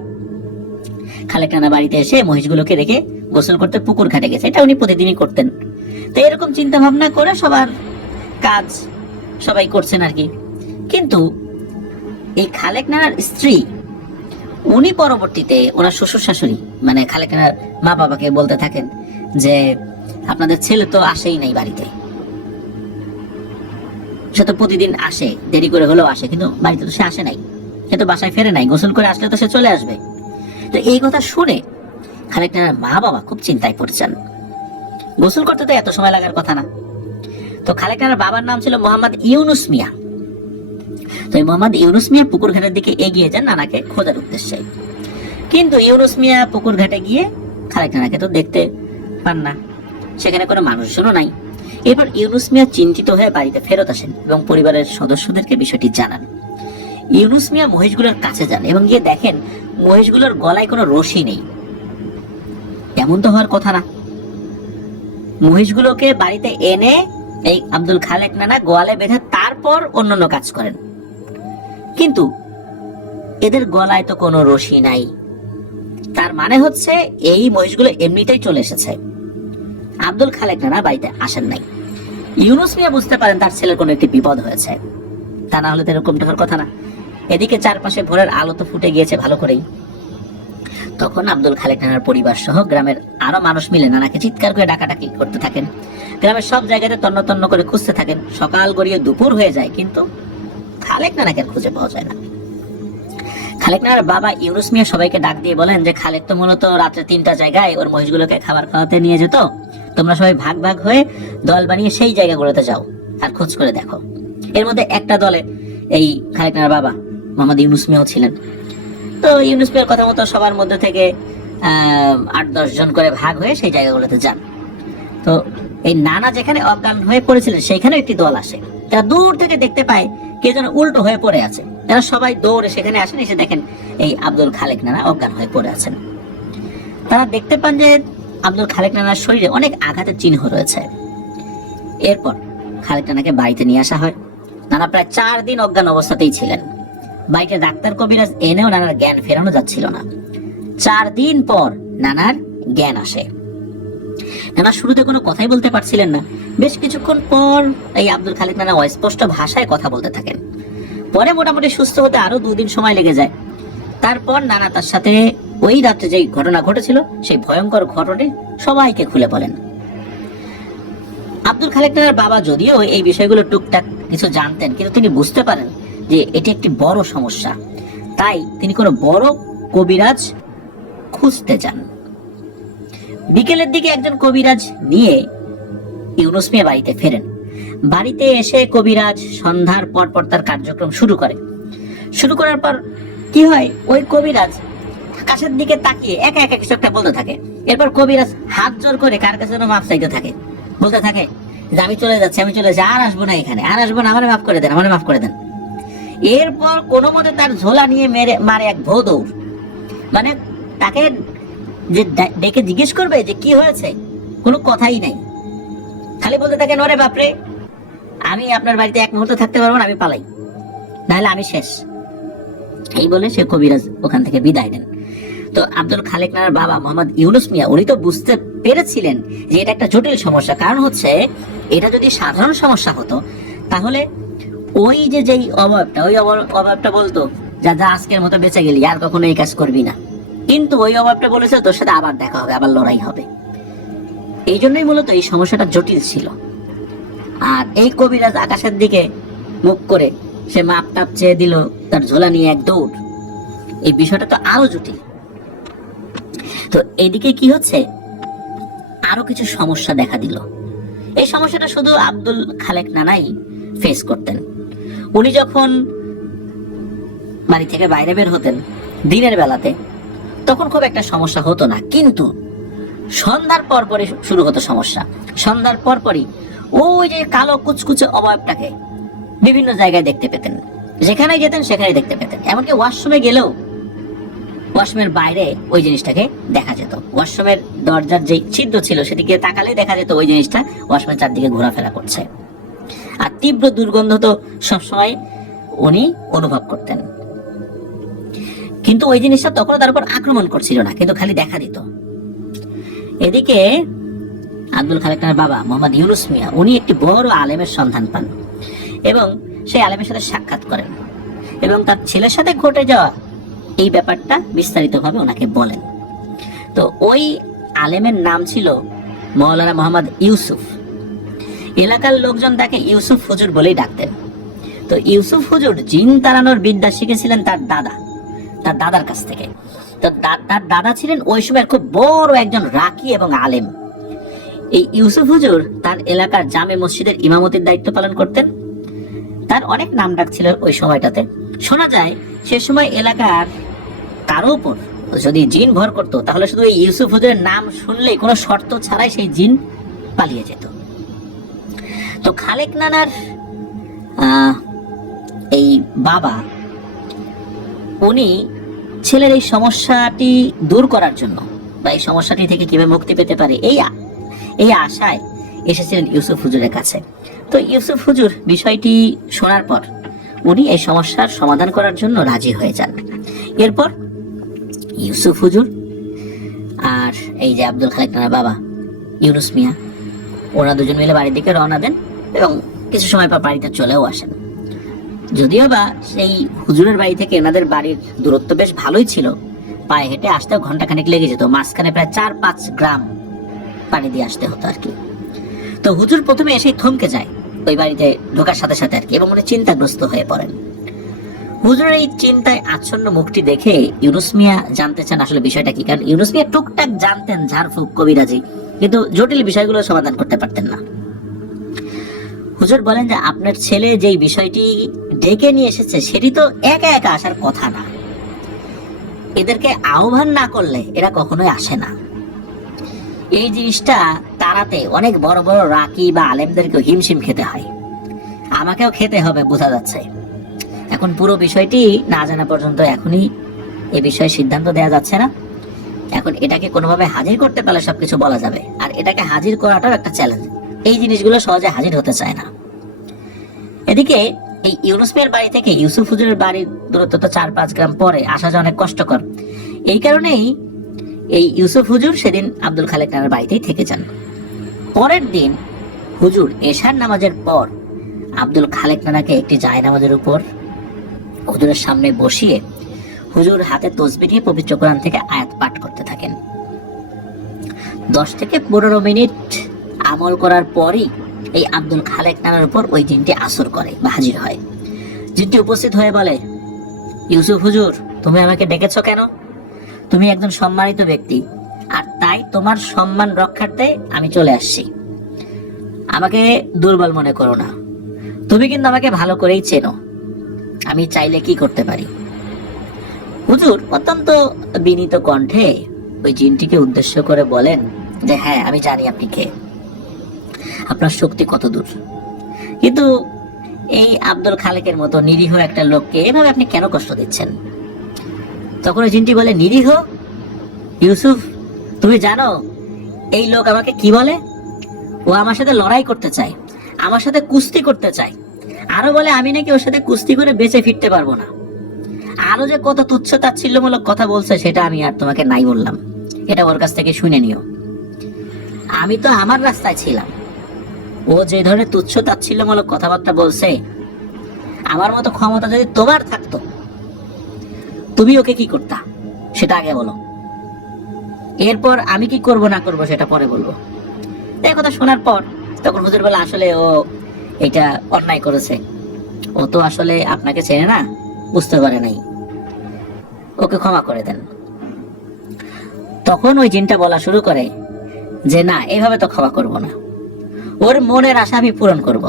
খালেক নানা বাড়িতে এসে মহিষগুলোকে রেখে গোসল করতে পুকুর ঘাটে গেছে, এটা উনি প্রতিদিনই করতেন। তো এরকম চিন্তা ভাবনা করে সবার কাজ সবাই করছেন আর কি। কিন্তু এই খালেক নানার স্ত্রী, উনি পরবর্তীতে ওনার শ্বশুর শাশুড়ি খালেক নানার মা বাবাকে বলতে থাকেন যে আপনাদের ছেলে তো আসেই নাই বাড়িতে, সে তো প্রতিদিন আসে, দেরি করে হলেও আসে, কিন্তু বাড়িতে তো সে আসে নাই, সে তো বাসায় ফেরে নাই, গোসল করে আসলে তো সে চলে আসবে। তো এই কথা শুনে খালেক নানার মা বাবা খুব চিন্তায় পড়ছেন। গোসল করতে তো এত সময় লাগার কথা না। তো খালেক নানার বাবার নাম ছিল মোহাম্মদ ইউনুস মিয়া। তো এই মোহাম্মদ ইউনুস মিয়া পুকুর ঘাটের দিকে এগিয়ে যান নানাকে খোঁজার উদ্দেশ্যে। কিন্তু ইউনুস মিয়া পুকুর ঘাটে গিয়ে খালেক নানাকে তো দেখতে পান না, সেখানে কোনো মানুষজনও নাই। এরপর ইউনুস মিয়া চিন্তিত হয়ে বাড়িতে ফেরত আসেন এবং পরিবারের সদস্যদেরকে বিষয়টি জানান। ইউনুস মিয়া মহিষগুলোর কাছে যান এবং গিয়ে দেখেন মহিষগুলোর গলায় কোনো রশি নেই। এমন তো হওয়ার কথা না। মহিষগুলোকে বাড়িতে এনে এই আব্দুল খালেক নানা গোয়ালে বেঁধে তারপর অন্যান্য কাজ করেন, কিন্তু এদের গলায় তো কোনো রশি নাই। তার মানে হচ্ছে এই মহিষগুলো এমনিতেই চলে এসেছে, আব্দুল খালেক নানা বাড়িতে আসেন নাই। ইউনুস মিয়া বুঝতে পারেন তার ছেলের কোনো একটি বিপদ হয়েছে, তা না হলে তো এরকমটা হওয়ার কথা না। এদিকে চারপাশে ভোরের আলো তো ফুটে গিয়েছে ভালো করেই। তখন আব্দুল খালেক নানার পরিবার সহ গ্রামের আরো মানুষ মিলে নানাকে চিৎকার করে ডাকাডাকি করতে থাকেন। গ্রামের সব জায়গাতে তন্ন তন্ন করে খুঁজতে থাকেন। সকাল গড়িয়ে দুপুর হয়ে যায়, কিন্তু খালেক নানাকে খুঁজে পাওয়া যায় না। খালেক নানার বাবা ইউনুস মিয়া সবাইকে ডাক দিয়ে বলেন যে খালেক তো মূলত রাত্রে 3টা জায়গায় ওর মহিষগুলোকে খাবার খাওয়াতে নিয়ে যেত, তোমরা সবাই ভাগ ভাগ হয়ে দল বানিয়ে সেই জায়গাগুলোতে যাও আর খোঁজ করে দেখো। এর মধ্যে একটা দলে এই খালেক নানার বাবা মোহাম্মদ ইউনুস মিয়াও ছিলেন। তো ইউনুস মিয়ার কথা মতো সবার মধ্যে থেকে 8-10 জন করে ভাগ হয়ে সেই জায়গাগুলোতে যান। তো এই নানা যেখানে অজ্ঞান হয়ে পড়েছিলেন সেখানে একটি দল আসে, তারা দূর থেকে দেখতে পায় কে যেন উল্টো হয়ে পড়ে আছে। তারা সবাই দৌড়ে সেখানে আসেন, এসে দেখেন এই আব্দুল খালেক নানা অজ্ঞান হয়ে পড়ে আছেন। তারা দেখতে পান যে আব্দুল খালেক নানার শরীরে অনেক আঘাতের চিহ্ন রয়েছে। এরপর খালেক নানাকে বাড়িতে নিয়ে আসা হয়। নানা প্রায় 4 দিন অজ্ঞান অবস্থাতেই ছিলেন। বাড়িতে ডাক্তার কবিরাজ এনেও নানার জ্ঞান ফেরানো যাচ্ছিল না। 4 দিন পর নানার জ্ঞান আসে। নানা শুরুতে কোনো কথাই বলতে পারছিলেন না। বেশ কিছুক্ষণ পর এই আব্দুল খালেক নানা অস্পষ্ট ভাষায় কথা বলতে থাকেন। পরে মোটামুটি সুস্থ হতে আরো 2 দিন সময় লেগে যায়। তারপর নানা তার সাথে ওই রাত্রে যে ঘটনা ঘটেছিল সেই ভয়ঙ্কর ঘটনা সবাইকে খুলে বলেন। আব্দুল খালেক নানার বাবা যদিও এই বিষয়গুলো টুকটাক কিছু জানতেন, কিন্তু তিনি বুঝতে পারেন যে এটি একটি বড় সমস্যা। তাই তিনি কোনো বড় কবিরাজ খুঁজতে যান। বিকেলের দিকে একজন কবিরাজ নিয়ে ইউনুস মিয়া বাড়িতে ফেরেন। বাড়িতে এসে কবিরাজ সন্ধ্যার পর পর তার কার্যক্রম শুরু করার পর কি হয়, ওই কবিরাজ আকাশের দিকে তাকিয়ে একা একা কিছু একটা বলতে থাকে। এরপর কবিরাজ হাত জোর করে কার কাছে যেন মাপ চাইতে থাকে, বলতে থাকে যে আমি চলে যাচ্ছি, আর আসবো না, এখানে আর আসবো না, আমারে মাফ করে দেন। এরপর কোনো মতে তার ঝোলা নিয়ে মারে এক ভো দৌড়। মানে তাকে যে ডেকে জিজ্ঞেস করবে যে কি হয়েছে, কোনো কথাই নাই, খালি বলতে থাকেন ওরে বাপরে, আমি আপনার বাড়িতে 1 মুহূর্ত থাকতে পারবো না, আমি পালাই, নাহলে আমি শেষ। এই বলে সে কবিরাজ ওখান থেকে বিদায় নেন। তো আব্দুল খালেক নানার বাবা মোহাম্মদ ইউনুস মিয়া উনি তো বুঝতে পেরেছিলেন যে এটা একটা জটিল সমস্যা। কারণ হচ্ছে এটা যদি সাধারণ সমস্যা হতো তাহলে ওই যেই অভাবটা বলতো যা আজকের মতো বেঁচে গেলি, আর কখনো এই কাজ করবি না। কিন্তু ওই অভাবটা বলেছে তোর সাথে আবার দেখা হবে, আবার লড়াই হবে। এই জন্যই মূলত এই সমস্যাটা জটিল ছিল। আর এই কবিরাজ আকাশের দিকে মুখ করে সে মাপ টাপ চেয়ে দিল, তার ঝোলা নিয়ে এক দৌড়। এই বিষয়টা তো আরো জটিল। তো এদিকে কি হচ্ছে, আরো কিছু সমস্যা দেখা দিল। এই সমস্যাটা শুধু আব্দুল খালেক নানাই ফেস করতেন। উনি যখন বাড়ি থেকে বাইরে বের হতেন দিনের বেলাতে, তখন খুব একটা সমস্যা হতো না। কিন্তু সন্ধ্যার পরপরই শুরু হতো সমস্যা। সন্ধ্যার পরপরই ওই যে কালো কুচকুচে অবয়বটাকে বিভিন্ন জায়গায় দেখতে পেতেন, যেখানেই যেতেন সেখানেই দেখতে পেতেন। এমনকি ওয়াশরুমে গেলেও ওয়াশরুমের বাইরে ওই জিনিসটাকে দেখা যেত। ওয়াশরুমের দরজার যে ছিদ্র ছিল সেদিকে তাকালেই দেখা যেত ওই জিনিসটা ওয়াশরুমের চারদিকে ঘোরাফেরা করছে। আর তীব্র দুর্গন্ধ তো সবসময় উনি অনুভব করতেন। কিন্তু ওই জিনিসটা তখন তার উপর আক্রমণ করছিল না, কিন্তু খালি দেখা দিত। এদিকে আব্দুল খালেক নানার বাবা মোহাম্মদ ইউনুস মিয়া উনি একটি বড় আলেমের সন্ধান পান এবং সেই আলেমের সাথে সাক্ষাৎ করেন এবং তার ছেলের সাথে ঘটে যাওয়া এই ব্যাপারটা বিস্তারিতভাবে ওনাকে বলেন। তো ওই আলেমের নাম ছিল মাওলানা মোহাম্মদ ইউসুফ। এলাকার লোকজন তাকে ইউসুফ হুজুর বলেই ডাকতেন। তো ইউসুফ হুজুর জিন তাড়ানোর বিদ্যা শিখেছিলেন তার দাদার কাছ থেকে। তো তার দাদা ছিলেন ওই সময় খুব বড় একজন রাকি এবং আলেম। এই ইউসুফ হুজুর তার এলাকার জামে মসজিদের ইমামতির দায়িত্ব পালন করতেন। তার অনেক নাম ডাক ছিল ওই সময়টাতে। শোনা যায় সে সময় এলাকার কারো উপর যদি জিন ভর করতো তাহলে শুধু এই ইউসুফ হুজুরের নাম শুনলেই কোনো শর্ত ছাড়াই সেই জিন পালিয়ে যেত। তো খালেক নানার এই বাবা উনি ছেলের এই সমস্যাটি দূর করার জন্য বা এই সমস্যাটি থেকে কিভাবে মুক্তি পেতে পারে এই আশায় এসেছিলেন ইউসুফ হুজুরের কাছে। তো ইউসুফ হুজুর বিষয়টি শোনার পর উনি এই সমস্যার সমাধান করার জন্য রাজি হয়ে যান। এরপর ইউসুফ হুজুর আর এই যে আব্দুল খালেক নানার বাবা ইউনুস মিয়া ওরা দুজন মিলে বাড়ির দিকে রওনা দেন এবং কিছু সময় পর বাড়িতে চলেও আসেন। যদিও বা সেই হুজুরের বাড়ি থেকে এনাদের বাড়ির দূরত্ব বেশ ভালোই ছিল, পায়ে হেঁটে আসতেও ঘন্টাখানেক লেগে যেত। মাঝখানে প্রায় 4-5 গ্রাম পানি দিয়ে আসতে হতো আর কি। তো হুজুর প্রথমে এসেই থমকে যায় ওই বাড়িতে ঢোকার সাথে সাথে আর কি, এবং উনি চিন্তাগ্রস্ত হয়ে পড়েন। হুজুরের এই চিন্তায় আচ্ছন্ন মুখটি দেখে ইউনুস মিয়া জানতে চান আসলে বিষয়টা কি। কারণ ইউনুস মিয়া টুকটাক জানতেন ঝাড়ফুঁক কবিরাজি, কিন্তু জটিল বিষয়গুলো সমাধান করতে পারতেন না। হুজুর বলেন যে আপনার ছেলে যেই বিষয়টি ডেকে নিয়ে এসেছে সেটি তো একা একা আসার কথা না। এদেরকে আহ্বান না করলে এরা কখনোই আসে না। এই জিনিসটা তাড়াতে অনেক বড় বড় রাকি বা আলেমদেরকে হিমশিম খেতে হয়, আমাকেও খেতে হবে বোঝা যাচ্ছে। এখন পুরো বিষয়টি না জানা পর্যন্ত এখনই এ বিষয়ে সিদ্ধান্ত দেওয়া যাচ্ছে না। এখন এটাকে কোনোভাবে হাজির করতে পারলে সবকিছু বলা যাবে, আর এটাকে হাজির করাটাও একটা চ্যালেঞ্জ। এই জিনিসগুলো সহজে হাজির হতে চায় না। এদিকে এই ইউনুস মিয়ার বাড়ি থেকে ইউসুফ হুজুরের বাড়ির দূরত্ব তো 4-5 গ্রাম পরে, আসা যাওয়া অনেক কষ্টকর। এই কারণেই এই ইউসুফ হুজুর সেদিন আব্দুল খালেক নানার বাড়িতেই থেকে যান। পরের দিন হুজুর এশার নামাজের পর আব্দুল খালেক নানাকে একটি জায়নামাজের উপর হুজুরের সামনে বসিয়ে হুজুর হাতে তসবিহ নিয়ে পবিত্র কোরআন থেকে আয়াত পাঠ করতে থাকেন। 10 থেকে 15 মিনিট আমল করার পরই এই আব্দুল খালেক নানার উপর ওই জিনটি আসর করে বা হাজির হয়। জিনটি উপস্থিত হয়ে বলে, ইউসুফ হুজুর, তুমি আমাকে ডেকেছ কেন? তুমি একজন সম্মানিত ব্যক্তি, আর তাই তোমার সম্মান রক্ষার্থে আমি চলে আসছি। আমাকে দুর্বল মনে করো না, তুমি কিন্তু আমাকে ভালো করেই চেনো। আমি চাইলে কি করতে পারি? হুজুর অত্যন্ত বিনীত কণ্ঠে ওই জিনটিকে উদ্দেশ্য করে বলেন যে, হ্যাঁ আমি জানি আপনি কে, আপনার শক্তি কত দূর, কিন্তু এই আব্দুল খালেকের মতো নিরীহ একটা লোককে এভাবে আপনি কেন কষ্ট দিচ্ছেন? তখন ওই জিনটি বলে, নিরীহ? ইউসুফ, তুমি জানো এই লোক আমাকে কি বলে? ও আমার সাথে লড়াই করতে চায়, আমার সাথে কুস্তি করতে চায়, আরো বলে আমি নাকি ওর সাথে কুস্তি করে বেঁচে ফিরতে পারবো না। আরো যে কত তুচ্ছ তাচ্ছিল্যমূলক কথা বলছে সেটা আমি আর তোমাকে নাই বললাম, এটা ওর কাছ থেকে শুনে নিও। আমি তো আমার রাস্তায় ছিলাম, ও যে ধরনের তুচ্ছ তাচ্ছিল্যমূলক কথাবার্তা বলছে, আমার মতো ক্ষমতা যদি তোমার থাকতো তুমি ওকে কি করতা সেটা আগে বলো, এরপর আমি কি করব না করব সেটা পরে বলবো। এই কথা শোনার পর তখন হুজুর বলে, আসলে ও এটা অন্যায় করেছে, ও তো আসলে আপনাকে চেনে না, বুঝতে পারে নাই, ওকে ক্ষমা করে দেন। তখন ওই জিনটা বলা শুরু করে যে, না, এইভাবে তো ক্ষমা করব না, ওর মনের আশা আমি পূরণ করব।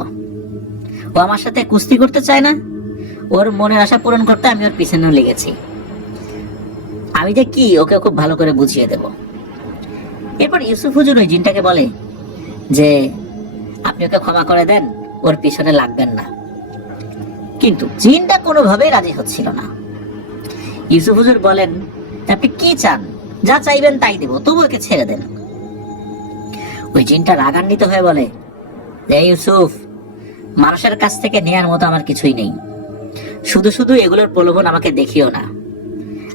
ও আমার সাথে কুস্তি করতে চায় না, ওর মনের আশা পূরণ করতে আমি ওর পিছনেও লেগেছি, আমি যে কি ওকে খুব ভালো করে বুঝিয়ে দেব। এরপর ইউসুফ হুজুর ওই জিনটাকে বলে যে, আপনি ওকে ক্ষমা করে দেন, ওর পিছনে লাগবেন না। কিন্তু জিনটা কোনোভাবেই রাজি হচ্ছিল না। ইউসুফ হুজুর বলেন, আপনি কি চান? যা চাইবেন তাই দেব, তবু ওকে ছেড়ে দেন। ওই জিনটা রাগান্বিত হয়ে বলে, ইউসুফ, মানুষের কাছ থেকে নেয়ার মতো আমার কিছুই নেই, শুধু শুধু এগুলোর প্রলোভন আমাকে দেখিও না,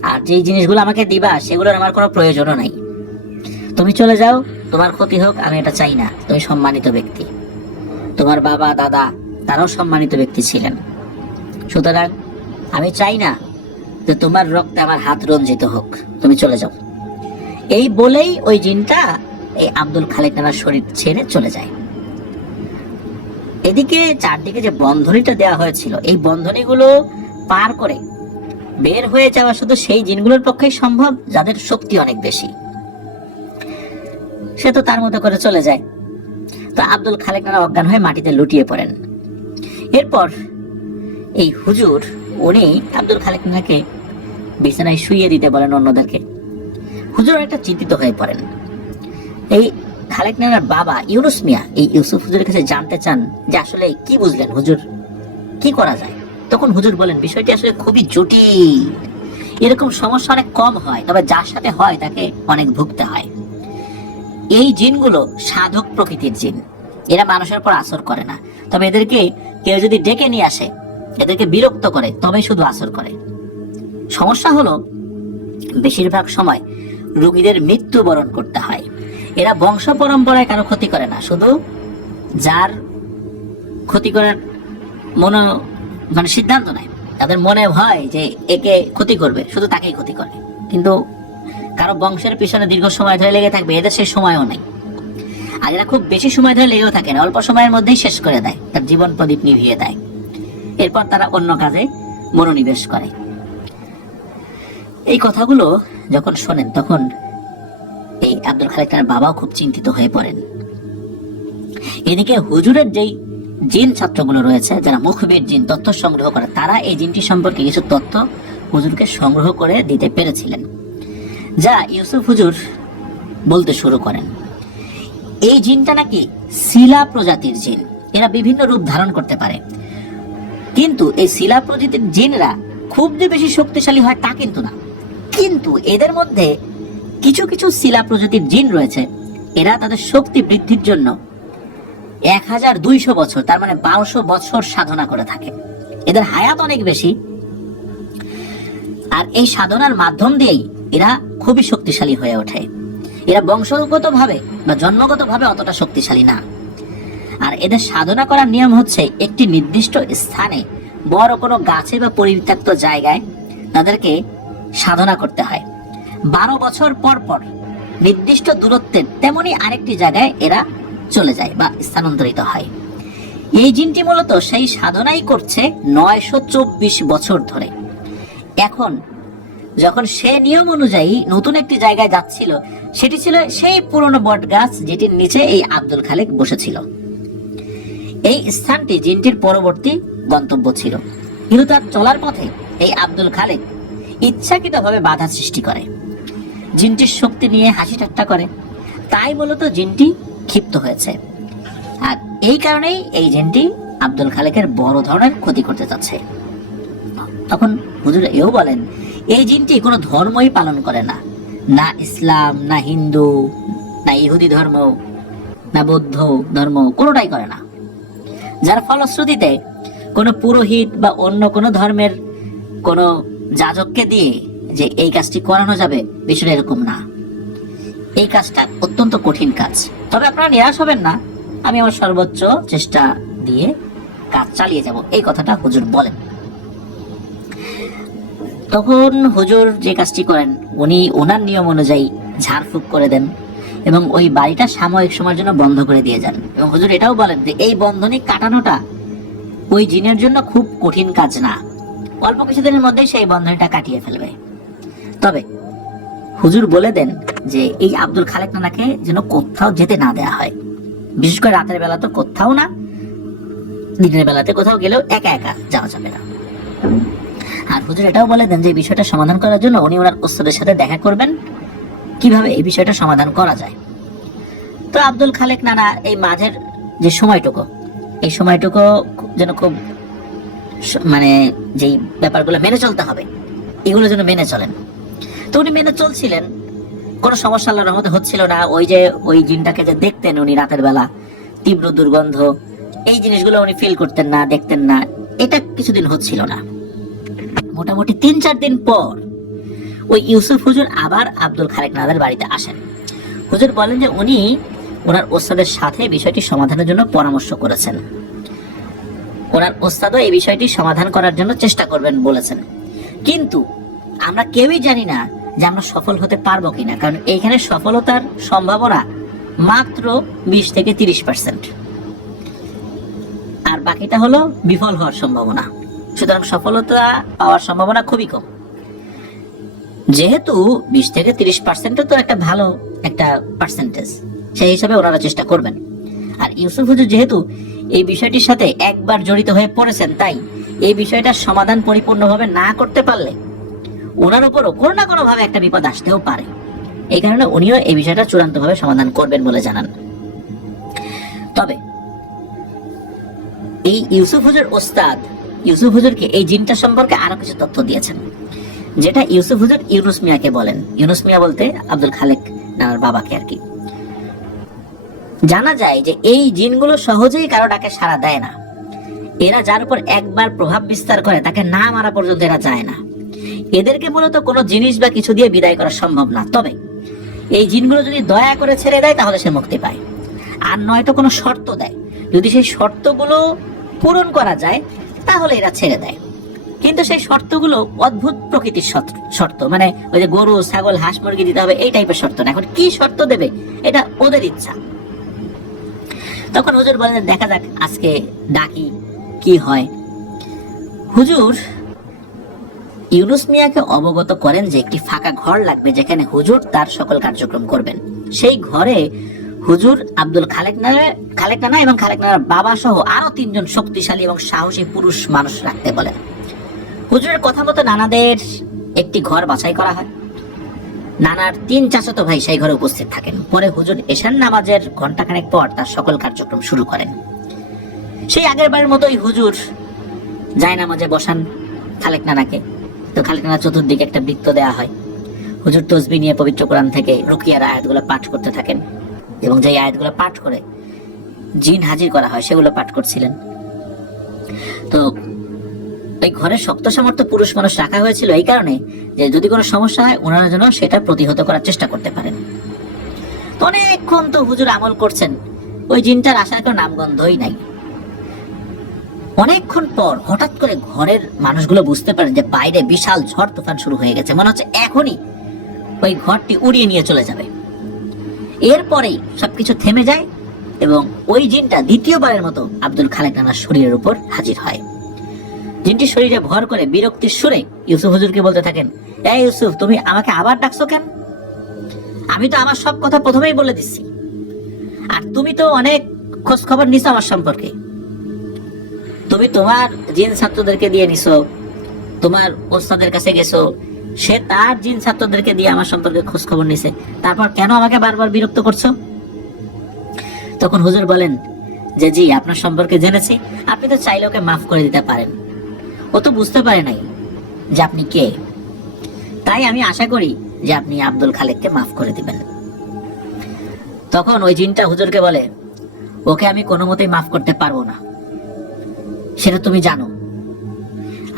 আর যেই জিনিসগুলো আমাকে দিবা সেগুলোর আমার কোনো প্রয়োজনও নাই। তুমি চলে যাও, তোমার ক্ষতি হোক, আমি এটা চাই না। তুমি সম্মানিত ব্যক্তি, তোমার বাবা দাদা তারাও সম্মানিত ব্যক্তি ছিলেন, সুতরাং আমি চাই না যে তোমার রক্তে আমার হাত রঞ্জিত হোক, তুমি চলে যাও। এই বলেই ওই জিনটা এই আব্দুল খালেক নানার শরীর ছেড়ে চলে যায়। এদিকে চারদিকে যে বন্ধনীটা দেওয়া হয়েছিল, এই বন্ধনীগুলো পার করে বের হয়ে যাওয়া শুধু সেই জিনগুলোর পক্ষেই সম্ভব যাদের শক্তি অনেক বেশি। সে তো তার মতো করে চলে যায়। তো আব্দুল খালেক নানা অজ্ঞান হয়ে মাটিতে লুটিয়ে পড়েন। এরপর এই হুজুর উনি আব্দুল খালেক নানাকে বিছানায় শুইয়ে দিতে বলেন অন্যদেরকে। হুজুর একটা চিন্তিত হয়ে পড়েন। এই খালেক নানার বাবা ইউনুস মিয়া এই ইউসুফ হুজুরের কাছে জানতে চান যে আসলে কি বুঝলেন হুজুর, কি করা যায়? তখন হুজুর বলেন, বিষয়টি আসলে খুবই জটিল, এরকম সমস্যা অনেক কম হয়, তবে যার সাথে হয় তাকে অনেক ভুগতে হয়। এই জিনগুলো সাধক প্রকৃতির জিন, এরা মানুষের উপর আসর করে না, তবে এদেরকে কেউ যদি ডেকে নিয়ে আসে, এদেরকে বিরক্ত করে, তবে শুধু আসর করে। সমস্যা হলো বেশিরভাগ সময় রোগীদের মৃত্যুবরণ করতে হয়। এরা বংশ পরম্পরায় কারো ক্ষতি করে না, শুধু যার ক্ষতি করার সিদ্ধান্ত নেয়, তাদের মনে হয় যে একে ক্ষতি করবে, শুধু তাকেই ক্ষতি করে। কিন্তু কারো বংশের পিছনে দীর্ঘ সময় ধরে লেগে থাকবে, এদের সেই সময়ও নেই। আর এরা খুব বেশি সময় ধরে লেগেও থাকে না, অল্প সময়ের মধ্যেই শেষ করে দেয়, তার জীবন প্রদীপ নিভিয়ে দেয়। এরপর তারা অন্য কাজে মনোনিবেশ করে। এই কথাগুলো যখন শোনেন তখন এই আব্দুল খালেক নানার বাবাও খুব চিন্তিত হয়ে পড়েন। এদিকে হুজুরের যেই জিন ছাত্রগুলো রয়েছে যারা মুখবির জিন তথ্য সংগ্রহ করে, তারা এই জিনটি সম্পর্কে কিছু তথ্য হুজুরকে সংগ্রহ করে দিতে পেরেছিলেন, যা ইউসুফ হুজুর বলতে শুরু করেন। এই জিনটা নাকি শিলা প্রজাতির জিন, এরা বিভিন্ন রূপ ধারণ করতে পারে। কিন্তু এই শিলা প্রজাতির জিনরা খুব যে বেশি শক্তিশালী হয় তা কিন্তু না। কিন্তু এদের মধ্যে কিছু কিছু শিলা প্রজাতির জিন রয়েছে, এরা তাদের শক্তি বৃদ্ধির জন্য 1200 বছর, তার মানে 1200 বছর সাধনা করে থাকে। এদের হায়াত অনেক বেশি, আর এই সাধনার মাধ্যম দিয়েই এরা খুবই শক্তিশালী হয়ে ওঠে। এরা বংশগতভাবে বা জন্মগতভাবে অতটা শক্তিশালী না। আর এদের সাধনা করার নিয়ম হচ্ছে একটি নির্দিষ্ট স্থানে বড় কোনো গাছে বা পরিত্যক্ত জায়গায় তাদেরকে সাধনা করতে হয়। 12 বছর পর পর নির্দিষ্ট দূরত্বের তেমনি আরেকটি জায়গায় এরা চলে যায় বা স্থানান্তরিত হয়। এই জিনটি মূলত সেই সাধনাই করছে 924 বছর ধরে। এখন যখন সে নিয়ম অনুযায়ী নতুন একটি জায়গায় যাচ্ছিল, সেটি ছিল সেই পুরনো বট গাছ যেটির নিচে এই আব্দুল খালেক বসেছিল। এই স্থানটি জিনটির পরবর্তী গন্তব্য ছিল, কিন্তু তার চলার পথে এই আব্দুল খালেক ইচ্ছাকৃতভাবে বাধা সৃষ্টি করে, জিনটির শক্তি নিয়ে হাসি ঠাট্টা করে। তাই মূলত জিনটি ক্ষিপ্ত হয়েছে, আর এই কারণেই এই জিনটি আব্দুল খালেকের বড় ধরনের ক্ষতি করতে চাচ্ছে। তখন হুজুর এও বলেন, এই জিনটি কোনো ধর্মই পালন করে না, না ইসলাম, না হিন্দু, না ইহুদি ধর্ম, না বৌদ্ধ ধর্ম, কোনোটাই করে না। যার ফলশ্রুতিতে কোনো পুরোহিত বা অন্য কোনো ধর্মের কোনো যাজককে দিয়ে যে এই কাজটি করানো যাবে, বিষয়টা এরকম না। এই কাজটা অত্যন্ত কঠিন কাজ। তবে আপনারা নিরাশ হবেন না, আমি আমার সর্বোচ্চ চেষ্টা দিয়ে কাজ চালিয়ে যাব, এই কথাটা হুজুর বলেন। তখন হুজুর যে কাজটি করেন, উনি ওনার নিয়ম অনুযায়ী ঝাড়ফুঁক করে দেন এবং ওই বাড়িটা সাময়িক সময়ের জন্য বন্ধ করে দিয়ে যান। এবং হুজুর এটাও বলেন যে এই বন্ধনী কাটানোটা ওই জিনের জন্য খুব কঠিন কাজ না, অল্প কিছুদিনের মধ্যেই সেই বন্ধনীটা কাটিয়ে ফেলবে। তবে হুজুর বলে দেন যে এই আব্দুল খালেক নানাকে যেন কোথাও যেতে না দেয়া হয়, বিশেষ করে রাতের বেলা তো কোথাও না, দিনের বেলাতে কোথাও গেলেও একা একা যাওয়া যাবে না। আর হুজুর এটাও বলে দেন যে এই বিষয়টা সমাধান করার জন্য উনি ওনার ওস্তাদের সাথে দেখা করবেন, কিভাবে এই বিষয়টা সমাধান করা যায়। তো আব্দুল খালেক নানা এই মাঝের যে সময়টুকু, এই সময়টুকু যেন খুব মানে যেই ব্যাপারগুলো মেনে চলতে হবে এগুলো যেন মেনে চলেন। তো উনি মেনে চলছিলেন, কোনো সমস্যা আল্লাহর রহমতে হচ্ছিল না। ওই যে ওই জিনটাকে যে দেখতেন উনি রাতের বেলা, তীব্র দুর্গন্ধ, এই জিনিসগুলো উনি ফিল করতেন না, দেখতেন না, এটা কিছুদিন হচ্ছিল না। মোটামুটি 3-4 দিন পর ওই ইউসুফ হুজুর আবার আব্দুল খালেক নানাদের বাড়িতে আসেন। হুজুর বলেন যে উনি ওনার ওস্তাদের সাথে বিষয়টি সমাধানের জন্য পরামর্শ করেছেন, ওনার ওস্তাদও এই বিষয়টি সমাধান করার জন্য চেষ্টা করবেন বলেছেন। কিন্তু আমরা কেউই জানি না যে আমরা সফল হতে পারবো কিনা, কারণ এইখানে সফলতার সম্ভাবনা মাত্র 20 থেকে 30%, আর বাকিটা হলো বিফল হওয়ার সম্ভাবনা। সুতরাং সফলতা পাওয়ার সম্ভাবনা খুবই কম। যেহেতু 20 থেকে 30% তো একটা ভালো একটা পার্সেন্টেজ, সেই হিসাবে ওনারা চেষ্টা করবেন। আর ইউসুফ হুজুর যেহেতু এই বিষয়টির সাথে একবার জড়িত হয়ে পড়েছেন, তাই এই বিষয়টার সমাধান পরিপূর্ণভাবে না করতে পারলে ওনার উপরও কোনো না কোনো ভাবে একটা বিপদ আসতেও পারে। এই কারণে উনিও এই বিষয়টা চূড়ান্তভাবে সমাধান করবেন বলে জানান। তবে এই ইউসুফ হুজুর ওস্তাদ ইউসুফ হুজুরকে এই জিনটা সম্পর্কে আরো কিছু তথ্য দিয়েছেন, যেটা ইউসুফ হুজুর ইউনুস মিয়াকে বলেন। ইউনুস মিয়া বলতে আব্দুল খালেক নানার বাবাকে আর কি। জানা যায় যে এই জিনগুলো সহজেই কারো ডাকে সাড়া দেয় না। এরা যার উপর একবার প্রভাব বিস্তার করে তাকে না মারা পর্যন্ত এরা যায় না। এদেরকে মূলত কোনো জিনিস বা কিছু দিয়ে বিদায় করা সম্ভব না। তবে এই জিনগুলো যদি দয়া করে ছেড়ে দেয় তাহলে সে মুক্তি পায়, আর নয়তো কোনো শর্ত দেয়। যদি সেই শর্তগুলো পূরণ করা যায় তাহলে এরা ছেড়ে দেয়। কিন্তু সেই শর্তগুলো অদ্ভুত প্রকৃতির শর্ত, মানে ওই যে গরু, ছাগল, হাঁস, মুরগি দিতে হবে এই টাইপের শর্ত না। এখন কি শর্ত দেবে এটা ওদের ইচ্ছা। তখন হুজুর বলেন দেখা যাক আজকে ডাকি কি হয়। হুজুর ইউনুস মিয়াকে অবগত করেন যে একটি ফাঁকা ঘর লাগবে যেখানে হুজুর তার সকল কার্যক্রম করবেন। সেই ঘরে হুজুর আব্দুল খালেক নানা এবং খালেক নানার বাবা সহ আরো 3 জন শক্তিশালী এবং সাহসী পুরুষ মানুষ রাখতে বলেন। হুজুরের কথা মতো নানাদের একটি ঘর বাছাই করা হয়। নানার 3 চাচাতো ভাই সেই ঘরে উপস্থিত থাকেন। পরে হুজুর এশার নামাজের ঘন্টাখানেক পর তার সকল কার্যক্রম শুরু করেন। সেই আগের বারের মতোই হুজুর জায়নামাজে বসান খালেক নানাকে। তো খালেক নানা চতুর্দিকে একটা বৃত্ত দেয়া হয়। হুজুর তসবিহ নিয়ে পবিত্র কোরআন থেকে রুকিয়ার আয়াতগুলো পাঠ করতে থাকেন এবং যে আয়াতগুলো পাঠ করে জিন হাজির করা হয় সেগুলো পাঠ করছিলেন। তো এই ঘরে শক্ত সামর্থ্য পুরুষ মানুষ রাখা হয়েছিল এই কারণে যে যদি কোনো সমস্যা হয় ওনারা যেন সেটা প্রতিহত করার চেষ্টা করতে পারেন। তো অনেকক্ষণ তো হুজুর আমল করছেন, ওই জিনটার আসার কোনো নামগন্ধই নাই। অনেকক্ষণ পর হঠাৎ করে ঘরের মানুষগুলো বুঝতে পারেন যে বাইরে বিশাল ঝড় তুফান শুরু হয়ে গেছে, মনে হচ্ছে এখনই ওই ঘরটি উড়িয়ে নিয়ে চলে যাবে। এরপরেই সবকিছু থেমে যায় এবং ওই জিনটা দ্বিতীয়বারের মতো আব্দুল খালেক নানার শরীরের উপর হাজির হয়। জিনটি শরীরে ভর করে বিরক্তির সুরে ইউসুফ হুজুরকে বলতে থাকেন, এই ইউসুফ, তুমি আমাকে আবার ডাকছো কেন? আমি তো আমার সব কথা প্রথমেই বলে দিচ্ছি, আর তুমি তো অনেক খোঁজ খবর নিছো আমার সম্পর্কে। তুমি তোমার জিন ছাত্রদেরকে দিয়ে নিছো, তোমার ওস্তাদের কাছে গেছো, সে তার জিন ছাত্রদেরকে দিয়ে আমার সম্পর্কে খোঁজ খবর নিছে, তারপর কেন আমাকে বারবার বিরক্ত করছো? তখন হুজুর বলেন যে জি, আপনার সম্পর্কে জেনেছি, আপনি তো চাইলে ওকে মাফ করে দিতে পারেন, ও তো বুঝতে পারে নাই যে আপনি কে, তাই আমি আশা করি যে আপনি আব্দুল খালেককে মাফ করে দিবেন। তখন ওই জিনটা হুজুরকে বলে, ওকে আমি কোনো মতেই মাফ করতে পারবো না, সেটা তুমি জানো।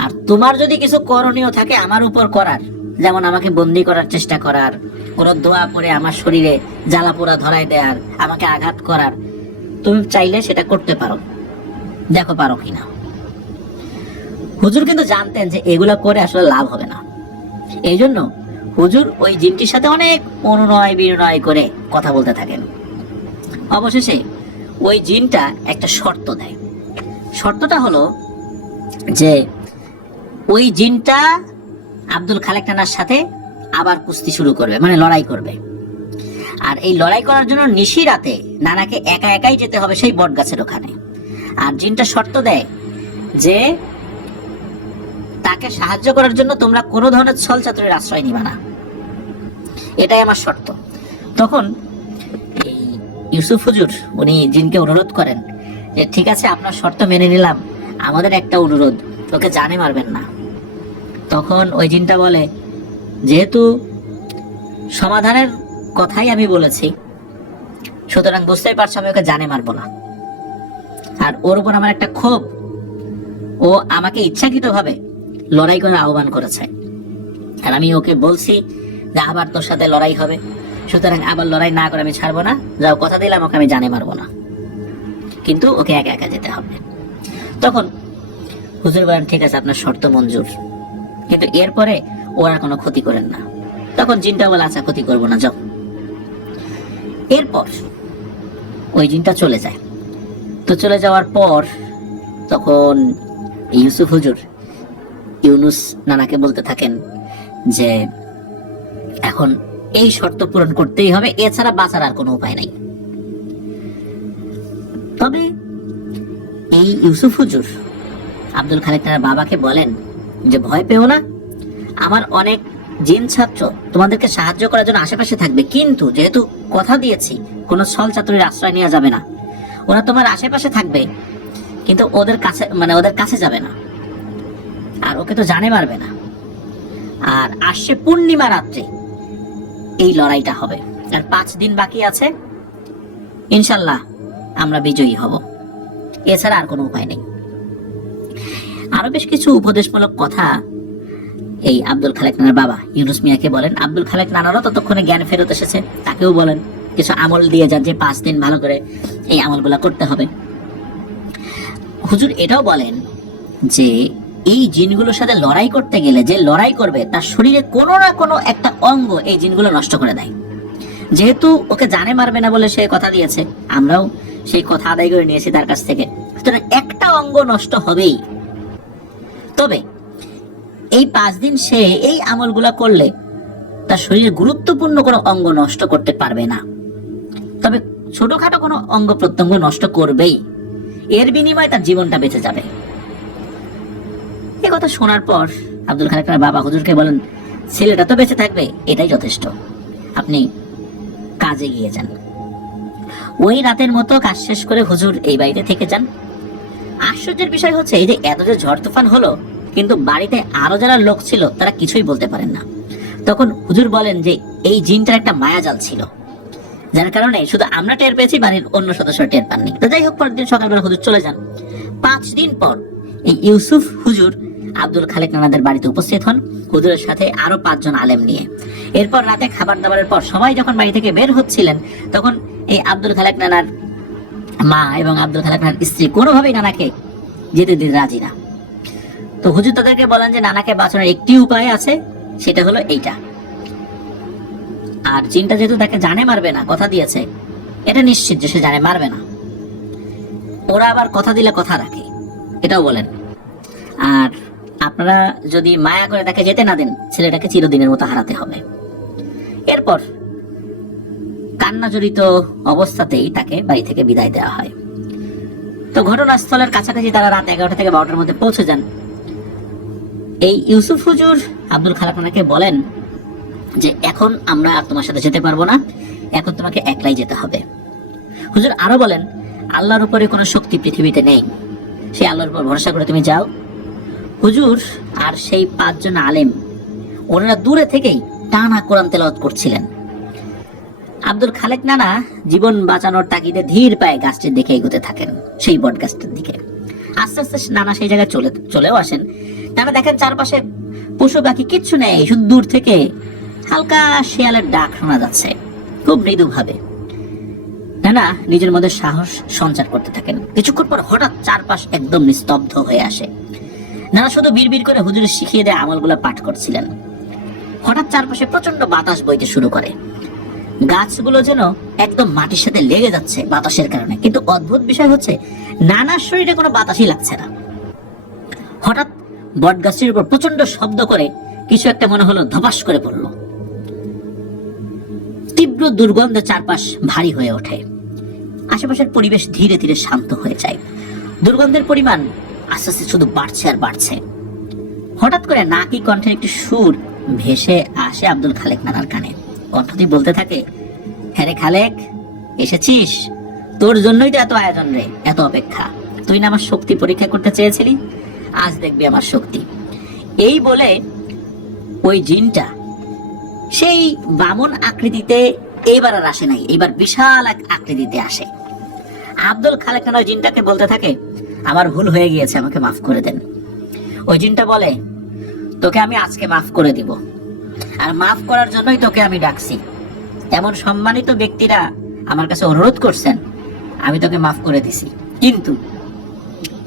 আর তোমার যদি কিছু করণীয় থাকে আমার উপর করার, যেমন আমাকে বন্দি করার চেষ্টা করার, কোনো দোয়া পড়ে আমার শরীরে জ্বালা পোড়া ধরায় দেওয়ার, আমাকে আঘাত করার, তুমি চাইলে সেটা করতে পারো, দেখো পারো কিনা। হুজুর কিন্তু জানতেন যে এগুলো করে আসলে লাভ হবে না, এই জন্য হুজুর ওই জিনটির সাথে অনেক অনুনয় বিনয় করে কথা বলতে থাকেন। অবশেষে ওই জিনটা একটা শর্ত দেয়। শর্তটা হলো যে ওই জিনটা আব্দুল খালেক নানার সাথে আবার কুস্তি শুরু করবে, মানে লড়াই করবে। আর এই লড়াই করার জন্য নিশি রাতে নানাকে একা একাই যেতে হবে সেই বট গাছের ওখানে। আর জিনটা শর্ত দেয় যে তাকে সাহায্য করার জন্য তোমরা কোনো ধরনের ছল চাতুরির আশ্রয় নিবা না, এটাই আমার শর্ত। তখন এই ইউসুফ হুজুর উনি জিনকে অনুরোধ করেন যে ঠিক আছে, আপনার শর্ত মেনে নিলাম, আমাদের একটা অনুরোধ, ওকে জানে মারবেন না। তখন ওই জিনটা বলে, যেহেতু সমাধানের কথাই আমি বলেছি, সুতরাং বুঝতেই পারছো আমি ওকে জানে মারবো না। আর ওর উপর আমার একটা ক্ষোভ, ও আমাকে ইচ্ছাকৃতভাবে লড়াই করার আহ্বান করেছে, আর আমি ওকে বলছি যে আবার তোর সাথে লড়াই হবে, সুতরাং আবার লড়াই না করে আমি ছাড়বো না, যাও কথা দিলাম ওকে আমি জানে মারবো না, কিন্তু ওকে একা একা যেতে হবে। তখন হুজুর বলেন, ঠিক আছে, আপনার শর্ত মঞ্জুর, কিন্তু এরপরে ওরা কোনো ক্ষতি করেন না। তখন জিনটা বলে, আচ্ছা ক্ষতি করবো না, যাও। এরপর ওই জিনটা চলে যায়। তো চলে যাওয়ার পর তখন ইউসুফ হুজুর ইউনুস নানাকে বলতে থাকেন যে এখন এই শর্ত পূরণ করতেই হবে, এছাড়া বাঁচার আর কোনো উপায় নাই। তবে এই ইউসুফ হুজুর আব্দুল খালেক নানার বাবাকে বলেন যে ভয় পেও না, আমার অনেক জিন ছাত্র তোমাদেরকে সাহায্য করার জন্য আশেপাশে থাকবে, কিন্তু যেহেতু কথা দিয়েছি কোনো ছল চাতুরির আশ্রয় নেওয়া যাবে না, ওরা তোমার আশেপাশে থাকবে কিন্তু ওদের কাছে যাবে না, আর ওকে তো জানে মারবে না। আর আসছে পূর্ণিমা রাত্রে এই লড়াইটা হবে, আর 5 দিন বাকি আছে, ইনশাল্লাহ আমরা বিজয়ী হব, এছাড়া আর কোনো উপায় নেই। আরো বেশ কিছু উপদেশমূলক কথা এই আব্দুল খালেক নানার বাবা ইউনুস মিয়াকে বলেন। আব্দুল খালেক নানারও ততক্ষণে জ্ঞান ফেরত এসেছে, তাকেও বলেন কিছু আমল দিয়ে যান যে 5 দিন ভালো করে এই আমলগুলা করতে হবে। হুজুর এটাও বলেন যে এই জিনগুলোর সাথে লড়াই করতে গেলে যে লড়াই করবে তার শরীরে কোনো না কোনো একটা অঙ্গ এই জিনগুলো নষ্ট করে দেয়। যেহেতু ওকে জানে মারবে না বলে সে কথা দিয়েছে, আমরাও সেই কথা আদায় করে নিয়েছি তার কাছ থেকে, সুতরাং একটা অঙ্গ নষ্ট হবেই। তবে এই 5 দিন সে এই আমলগুলা করলে তার শরীরে গুরুত্বপূর্ণ কোনো অঙ্গ নষ্ট করতে পারবে না। তবে ছোটখাটো কোনো অঙ্গ প্রত্যঙ্গ নষ্ট করবেই, এর বিনিময়ে তার জীবনটা বেঁচে যাবে। এ কথা শোনার পর আব্দুল খালেক নানার বাবা হুজুরকে বলেন, ছেলেটা তো বেঁচে থাকবে, এটাই যথেষ্ট, আপনি কাজে গিয়ে যান। ওই রাতের মতো কাজ শেষ করে হুজুর এই বাড়িতে থেকে যান। আশ্চর্যের বিষয় হচ্ছে, এই যে এত যে ঝড় তুফান হলো, কিন্তু বাড়িতে আরো যারা লোক ছিল তারা কিছুই বলতে পারেন না। তখন হুজুর বলেন যে এই জিনটার একটা মায়াজাল ছিল, যার কারণে শুধু আমরা টের পেয়েছি, বাড়ির অন্য সদস্য টের পাননি। তো যাই হোক, পরের দিন সকালবেলা হুজুর চলে যান। 5 দিন পর এই ইউসুফ হুজুর আব্দুল খালেক নানাদের বাড়িতে উপস্থিত হন, হুজুরের সাথে আরো 5 জন আলেম নিয়ে। এরপর রাতে খাবার দাবারের পর সবাই যখন বাড়ি থেকে বের হচ্ছিলেন, তখন এই আব্দুল খালেক নানার মা এবং আব্দুল খালেক নানার স্ত্রী কোনোভাবেই নানাকে যেতে দিতে রাজি না। তো হুজুর তাদেরকে বলেন যে নানাকে বাঁচানোর একটি উপায় আছে, সেটা হলো এইটা। আর জিনটা যেহেতু তাকে জানে মারবে না, কথা দিয়েছে, এটা নিশ্চিত যে সে জানে মারবে না। ওরা আবার কথা দিলে কথা রাখে, এটাও বলেন। আর আপনারা যদি মায়া করে তাকে যেতে না দেন, ছেলেটাকে চিরদিনের মতো হারাতে হবে। এরপর কান্না জড়িত অবস্থাতেই তাকে বাড়ি থেকে বিদায় দেওয়া হয়। তো ঘটনাস্থলের কাছাকাছি তারা রাত 11টা থেকে 12টার মধ্যে পৌঁছে যান। এই ইউসুফ হুজুর আব্দুল খালেক নানাকে বলেন যে এখন আমরা আর তোমার সাথে যেতে পারবো না, এখন তোমাকে একলাই যেতে হবে। হুজুর আরো বলেন, আল্লাহর উপরে কোনো শক্তি পৃথিবীতে নেই, সেই আল্লাহর উপর ভরসা করে তুমি যাও। হুজুর আর সেই 5 জন আলেম ওনারা দূরে থেকেই টানা কোরআন তেলাওয়াত করছিলেন। আব্দুল খালেক নানা জীবন বাঁচানোর তাগিদে ধীর পায়ে গাছটির দিকে এগোতে থাকেন, সেই বট গাছটির দিকে। আস্তে আস্তে নানা সেই জায়গায় চলেও আসেন। নানা দেখেন চারপাশে পশু পাখি কিচ্ছু নেই, শুধু দূর থেকে হালকা শিয়ালের ডাক শোনা যাচ্ছে, খুব মৃদুভাবে। নানা নিজের মধ্যে সাহস সঞ্চার করতে থাকেন। কিছুক্ষণ পর হঠাৎ চারপাশ একদম নিস্তব্ধ হয়ে আসে। নানা শুধু বিড়বিড় করে হুজুরের শিখিয়ে দেয়া আমলগুলো পাঠ করছিলেন। হঠাৎ চারপাশে প্রচন্ড বাতাস বইতে শুরু করে, গাছগুলো যেন একদম মাটির সাথে লেগে যাচ্ছে বাতাসের কারণে। কিন্তু অদ্ভুত বিষয় হচ্ছে, নানার শরীরে কোনো বাতাসই লাগছে না। হঠাৎ বট গাছটির উপর প্রচন্ড শব্দ করে কিছু একটা মনে হলো ধপাস করে পড়ল। তীব্র দুর্গন্ধে চারপাশ ভারী হয়ে ওঠে। আশেপাশের পরিবেশ ধীরে ধীরে শান্ত হয়ে যায়। দুর্গন্ধের পরিমাণ আস্তে আস্তে শুধু বাড়ছে আর বাড়ছে। হঠাৎ করে নাকি কণ্ঠের একটি সুর ভেসে আসে আব্দুল খালেক নানার কানে। কণ্ঠটি বলতে থাকে, হ্যাঁ রে খালেক, এসেছিস? তোর জন্যই তো এত আয়োজন রে, এত অপেক্ষা। তুই না আমার শক্তি পরীক্ষা করতে চেয়েছিলি, আজ দেখবি আমার শক্তি। এই বলে ওই জিনটা সেই বামন আকৃতিতে এবার আর আসে নাই, এবার বিশাল এক আকৃতিতে আসে। আব্দুল খালেক নানা ওই জিনটাকে বলতে থাকে, আমার ভুল হয়ে গিয়েছে, আমাকে মাফ করে দেন। ওই জিনটা বলে, তোকে আমি আজকে মাফ করে দিব, আর মাফ করার জন্যই তোকে আমি ডাকছি। এমন সম্মানিত ব্যক্তিরা আমার কাছে অনুরোধ করছেন, আমি তোকে মাফ করে দিছি, কিন্তু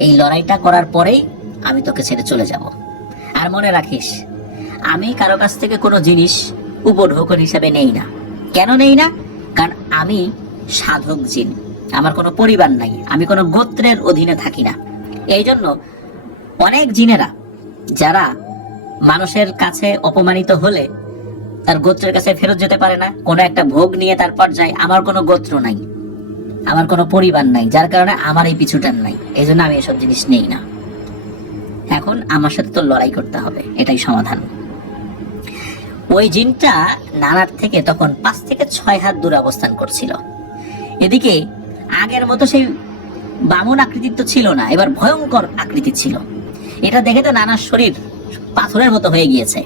এই লড়াইটা করার পরেই আমি তোকে ছেড়ে চলে যাব। আর মনে রাখিস, আমি কারো কাছ থেকে কোনো জিনিস উপঢৌকন হিসাবে নেই না। কেন নেই না? কারণ আমি সাধক জিন, আমার কোনো পরিবার নাই, আমি কোনো গোত্রের অধীনে থাকি না। এই জন্য অনেক জিনেরা যারা মানুষের কাছে অপমানিত হলে তার গোত্রের কাছে ফেরত যেতে পারে না, কোনো একটা ভোগ নিয়ে তারপর যায়। আমার কোনো গোত্র নাই, আমার কোনো পরিবার নাই, যার কারণে আমার এই পিছুটান নাই। এই জন্য আমি এসব জিনিস নেই না। এখন আমার সাথে তো লড়াই করতে হবে, এটাই সমাধান। ওই জিনটা নানার থেকে তখন 5 থেকে 6 হাত দূরে অবস্থান করছিল। এদিকে আগের মতো সেই বামন আকৃতির তো ছিল না, এবার ভয়ঙ্কর আকৃতি ছিল। এটা দেখে তো নানার শরীর পাথরের মতো হয়ে গিয়েছে।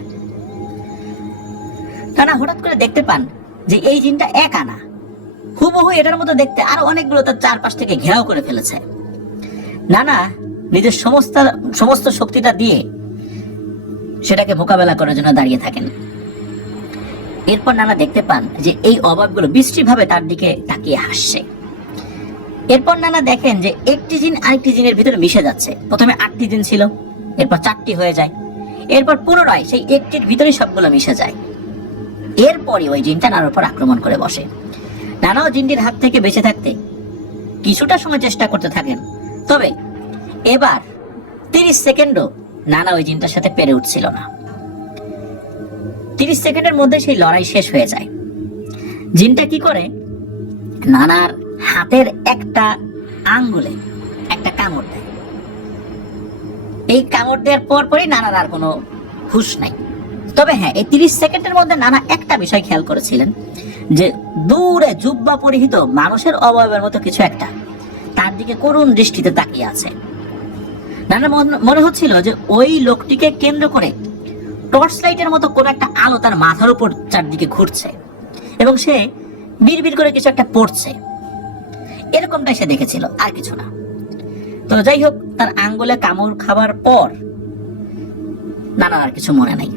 নানা হঠাৎ করে দেখতে পান যে এই জিনটা একা না, হুবহু এটার মতো দেখতে আরো অনেকগুলো তার চারপাশ থেকে ঘেরাও করে ফেলেছে। নানা নিজের সমস্ত শক্তিটা দিয়ে সেটাকে মোকাবেলা করার জন্য দাঁড়িয়ে থাকেন। এরপর নানা দেখতে পান যে এই অভাবগুলো বিশ্রীভাবে তার দিকে তাকিয়ে হাসছে। এরপর নানা দেখেন যে একটি জিন আরেকটি জিনের ভিতরে মিশে যাচ্ছে। প্রথমে 8টি জিন ছিল, এরপর 4টি হয়ে যায়, এরপর পুনরায় সেই একটির ভিতরে সবগুলো মিশে যায়। এরপরই ওই জিনটা নানার উপর আক্রমণ করে বসে। নানাও জিনটির হাত থেকে বেঁচে থাকতে কিছুটা সময় চেষ্টা করতে থাকেন, তবে এবার 30 সেকেন্ডও নানা ওই জিনটার সাথে পেরে উঠছিল না। 30 সেকেন্ডের মধ্যে সেই লড়াই শেষ হয়ে যায়। জিনটা কি করে, নানার হাতের একটা আঙ্গুলে একটা কামড় দেয়। এই কামড় দেওয়ার পরই নানার আর কোনো হুঁশ নাই। তবে হ্যাঁ, এই 30 সেকেন্ডের মধ্যে নানা একটা বিষয় খেয়াল করেছিলেন, যে দূরে জুব্বা পরিহিত মানুষের অবয়বের মতো কিছু একটা তার দিকে করুণ দৃষ্টিতে তাকিয়ে আছে। নানা মনে হচ্ছিল যে ওই লোকটিকে কেন্দ্র করে টর্চ লাইটের মতো কোনো একটা আলো তার মাথার উপর চারদিকে ঘুরছে এবং সে বিড়বিড় করে কিছু একটা পড়ছে। এরকমটাই সে দেখেছিল, আর কিছু না। তো যাই হোক, তার আঙ্গুলে কামড় খাবার পর নানার আর কিছু মনে নাই।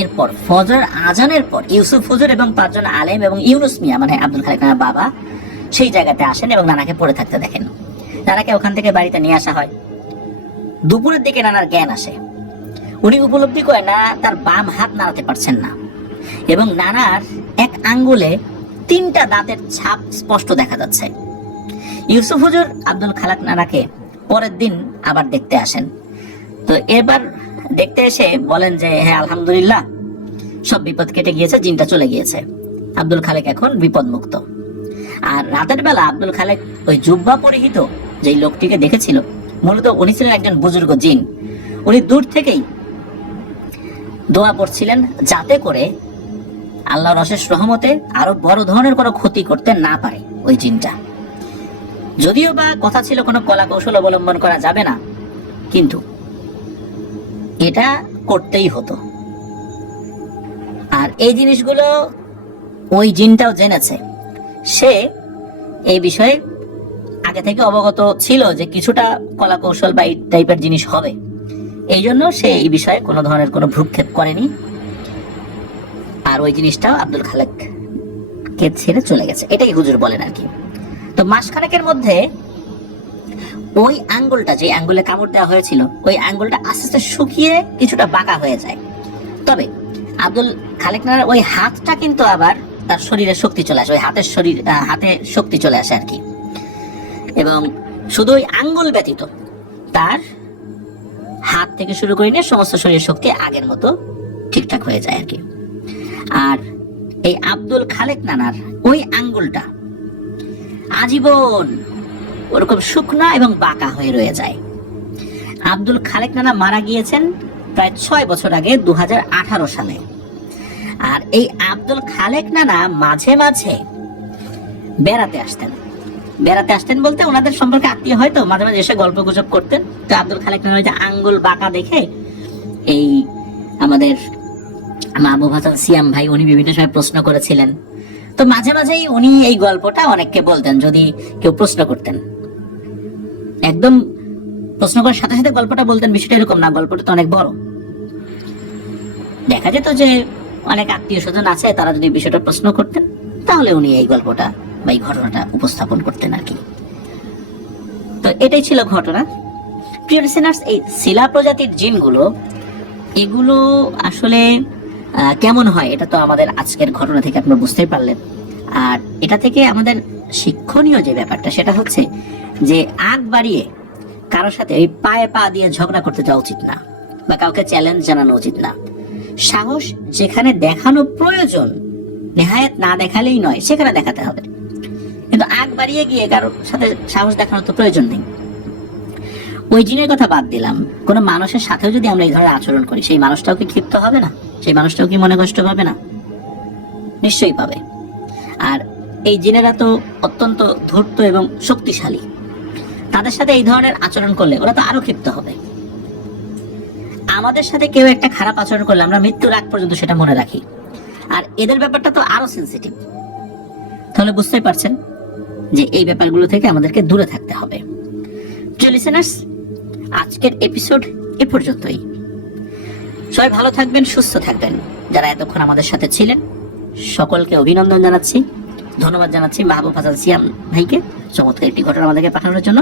এরপর ফজর আজানের পর ইউসুফ হুজুর এবং 5 জন আলেম এবং ইউনুস মিয়া মানে আব্দুল খালেক নানার বাবা সেই জায়গাতে আসেন এবং নানাকে পড়ে থাকতে দেখেন। নানাকে ওখান থেকে বাড়িতে নিয়ে আসা হয়। দুপুরের দিকে নানার জ্ঞান আসে। উনি উপলব্ধি করেন না তার বাম হাত নাড়াতে পারছেন না এবং নানার এক আঙ্গুলে 3টা দাঁতের ছাপ স্পষ্ট দেখা যাচ্ছে। ইউসুফ হুজুর আব্দুল খালেক নানাকে পরের দিন আবার দেখতে আসেন। তো এবার দেখতে এসে বলেন যে হ্যাঁ, আলহামদুলিল্লাহ, সব বিপদ কেটে গিয়েছে, জিনটা চলে গিয়েছে, আব্দুল খালেক এখন বিপদ মুক্ত। আর রাতের বেলা আব্দুল খালেক ওই জুব্বা পরিহিত যে লোকটিকে দেখেছিল, মূলত উনি ছিলেন একজন বুজুর্গ জিন। উনি দূর থেকেই দোয়া পড়ছিলেন যাতে করে আল্লাহর অশেষ রহমতে আরো বড় ধরনের কোনো ক্ষতি করতে না পারে ওই জিনটা। যদিও বা কথা ছিল কোনো কলা কৌশল অবলম্বন করা যাবে না, কিন্তু এটা করতেই হতো। আর এই জিনিসগুলো ওই জিনটাও জেনেছে। সে এই বিষয়ে আগে থেকে অবগত ছিল যে কিছুটা কলা কৌশল বা এই টাইপের জিনিস হবে, এই জন্য সে এই বিষয়ে কোনো ধরনের কোনো ভ্রুক্ষেপ করেনি। আর ওই জিনিসটাও আব্দুল খালেককে ছেড়ে চলে গেছে, এটাই হুজুর বলেন আর কি। তো মাসখানেকের মধ্যে ওই আঙ্গুলটা, যে আঙ্গুলে কামড় দেওয়া হয়েছিল, ওই আঙ্গুলটা আস্তে আস্তে শুকিয়ে কিছুটা বাঁকা হয়ে যায়। তবে আব্দুল খালেক নানার ওই হাতটা কিন্তু আবার তার শরীরে শক্তি চলে আসে, ওই হাতে শক্তি চলে আসে আর কি। এবং শুধু ওই আঙ্গুল ব্যতীত তার হাত থেকে শুরু করে নিয়ে সমস্ত শরীরের শক্তি আগের মতো ঠিকঠাক হয়ে যায় আর কি। আর এই আব্দুল খালেক নানার ওই আঙ্গুলটা আজীবন ওরকম শুকনা এবং বাঁকা হয়ে রয়ে যায়। আব্দুল খালেক নানা মারা গিয়েছেন প্রায় 6 বছর আগে, 2018 সালে। আর এই আব্দুল খালেক নানা মাঝে মাঝে বেড়াতে আসতেন বলতে ওনাদের সম্পর্কে আত্মীয় হয়তো মাঝে মাঝে এসে গল্প গুজব করতেন। তো আব্দুল খালেক নানা যে আঙ্গুল বাঁকা দেখে এই আমাদের মাহবুব হাসান সিয়াম ভাই উনি বিভিন্ন সময় প্রশ্ন করেছিলেন। তো মাঝে মাঝেই উনি এই গল্পটা অনেককে বলতেন যদি কেউ প্রশ্ন করতেন। একদম প্রশ্ন করার সাথে সাথে গল্পটা বলতেন বিষয়টা এরকম না, গল্পটা তো অনেক বড়। দেখা যেত যে অনেক আত্মীয় স্বজন আছে, তারা যদি বিষয়টা প্রশ্ন করতেন তাহলে উনি এই গল্পটা বা এই ঘটনাটা উপস্থাপন করতেন আর কি। তো এটাই ছিল ঘটনা। প্রিয় লিসেনার্স, এই শিলা প্রজাতির জিনগুলো এগুলো আসলে কেমন হয় এটা তো আমাদের আজকের ঘটনা থেকে আপনারা বুঝতেই পারলেন। আর এটা থেকে আমাদের শিক্ষণীয় যে ব্যাপারটা সেটা হচ্ছে যে আগ বাড়িয়ে কারোর সাথে এই পায়ে পা দিয়ে ঝগড়া করতে যাওয়া উচিত না, বা কাউকে চ্যালেঞ্জ জানানো উচিত না। সাহস যেখানে দেখানো প্রয়োজন, নেহায়েত না দেখালেই নয়, সেখানে দেখাতে হবে। কিন্তু আগ বাড়িয়ে গিয়ে কারোর সাথে সাহস দেখানোর তো প্রয়োজন নেই। ওই জিনের কথা বাদ দিলাম, কোনো মানুষের সাথেও যদি আমরা এই ধরনের আচরণ করি, সেই মানুষটাও কি ক্ষিপ্ত হবে না? সেই মানুষটাও কি মনে কষ্ট পাবে না? নিশ্চয়ই পাবে। আর এই জিনেরা তো অত্যন্ত ধূর্ত এবং শক্তিশালী, তাদের সাথে এই ধরনের আচরণ করলে ওরা তো আরো ক্ষিপ্ত হবে। আমাদের সাথে কেউ একটা খারাপ আচরণ করলে আমরা মৃত্যুর আগ পর্যন্ত সেটা মনে রাখি, আর এদের ব্যাপারটা তো আরো সেন্সিটিভ। তাহলে বুঝতেই পারছেন যে এই ব্যাপারগুলো থেকে আমাদেরকে দূরে থাকতে হবে। প্রিয় লিসেনার্স, আজকের এপিসোড এ পর্যন্তই। সবাই ভালো থাকবেন, সুস্থ থাকবেন। যারা এতক্ষণ আমাদের সাথে ছিলেন সকলকে অভিনন্দন জানাচ্ছি, ধন্যবাদ জানাচ্ছি মাহবুব হাসান সিয়াম ভাইকে চমৎকার একটি ঘটনা আমাদেরকে পাঠানোর জন্য।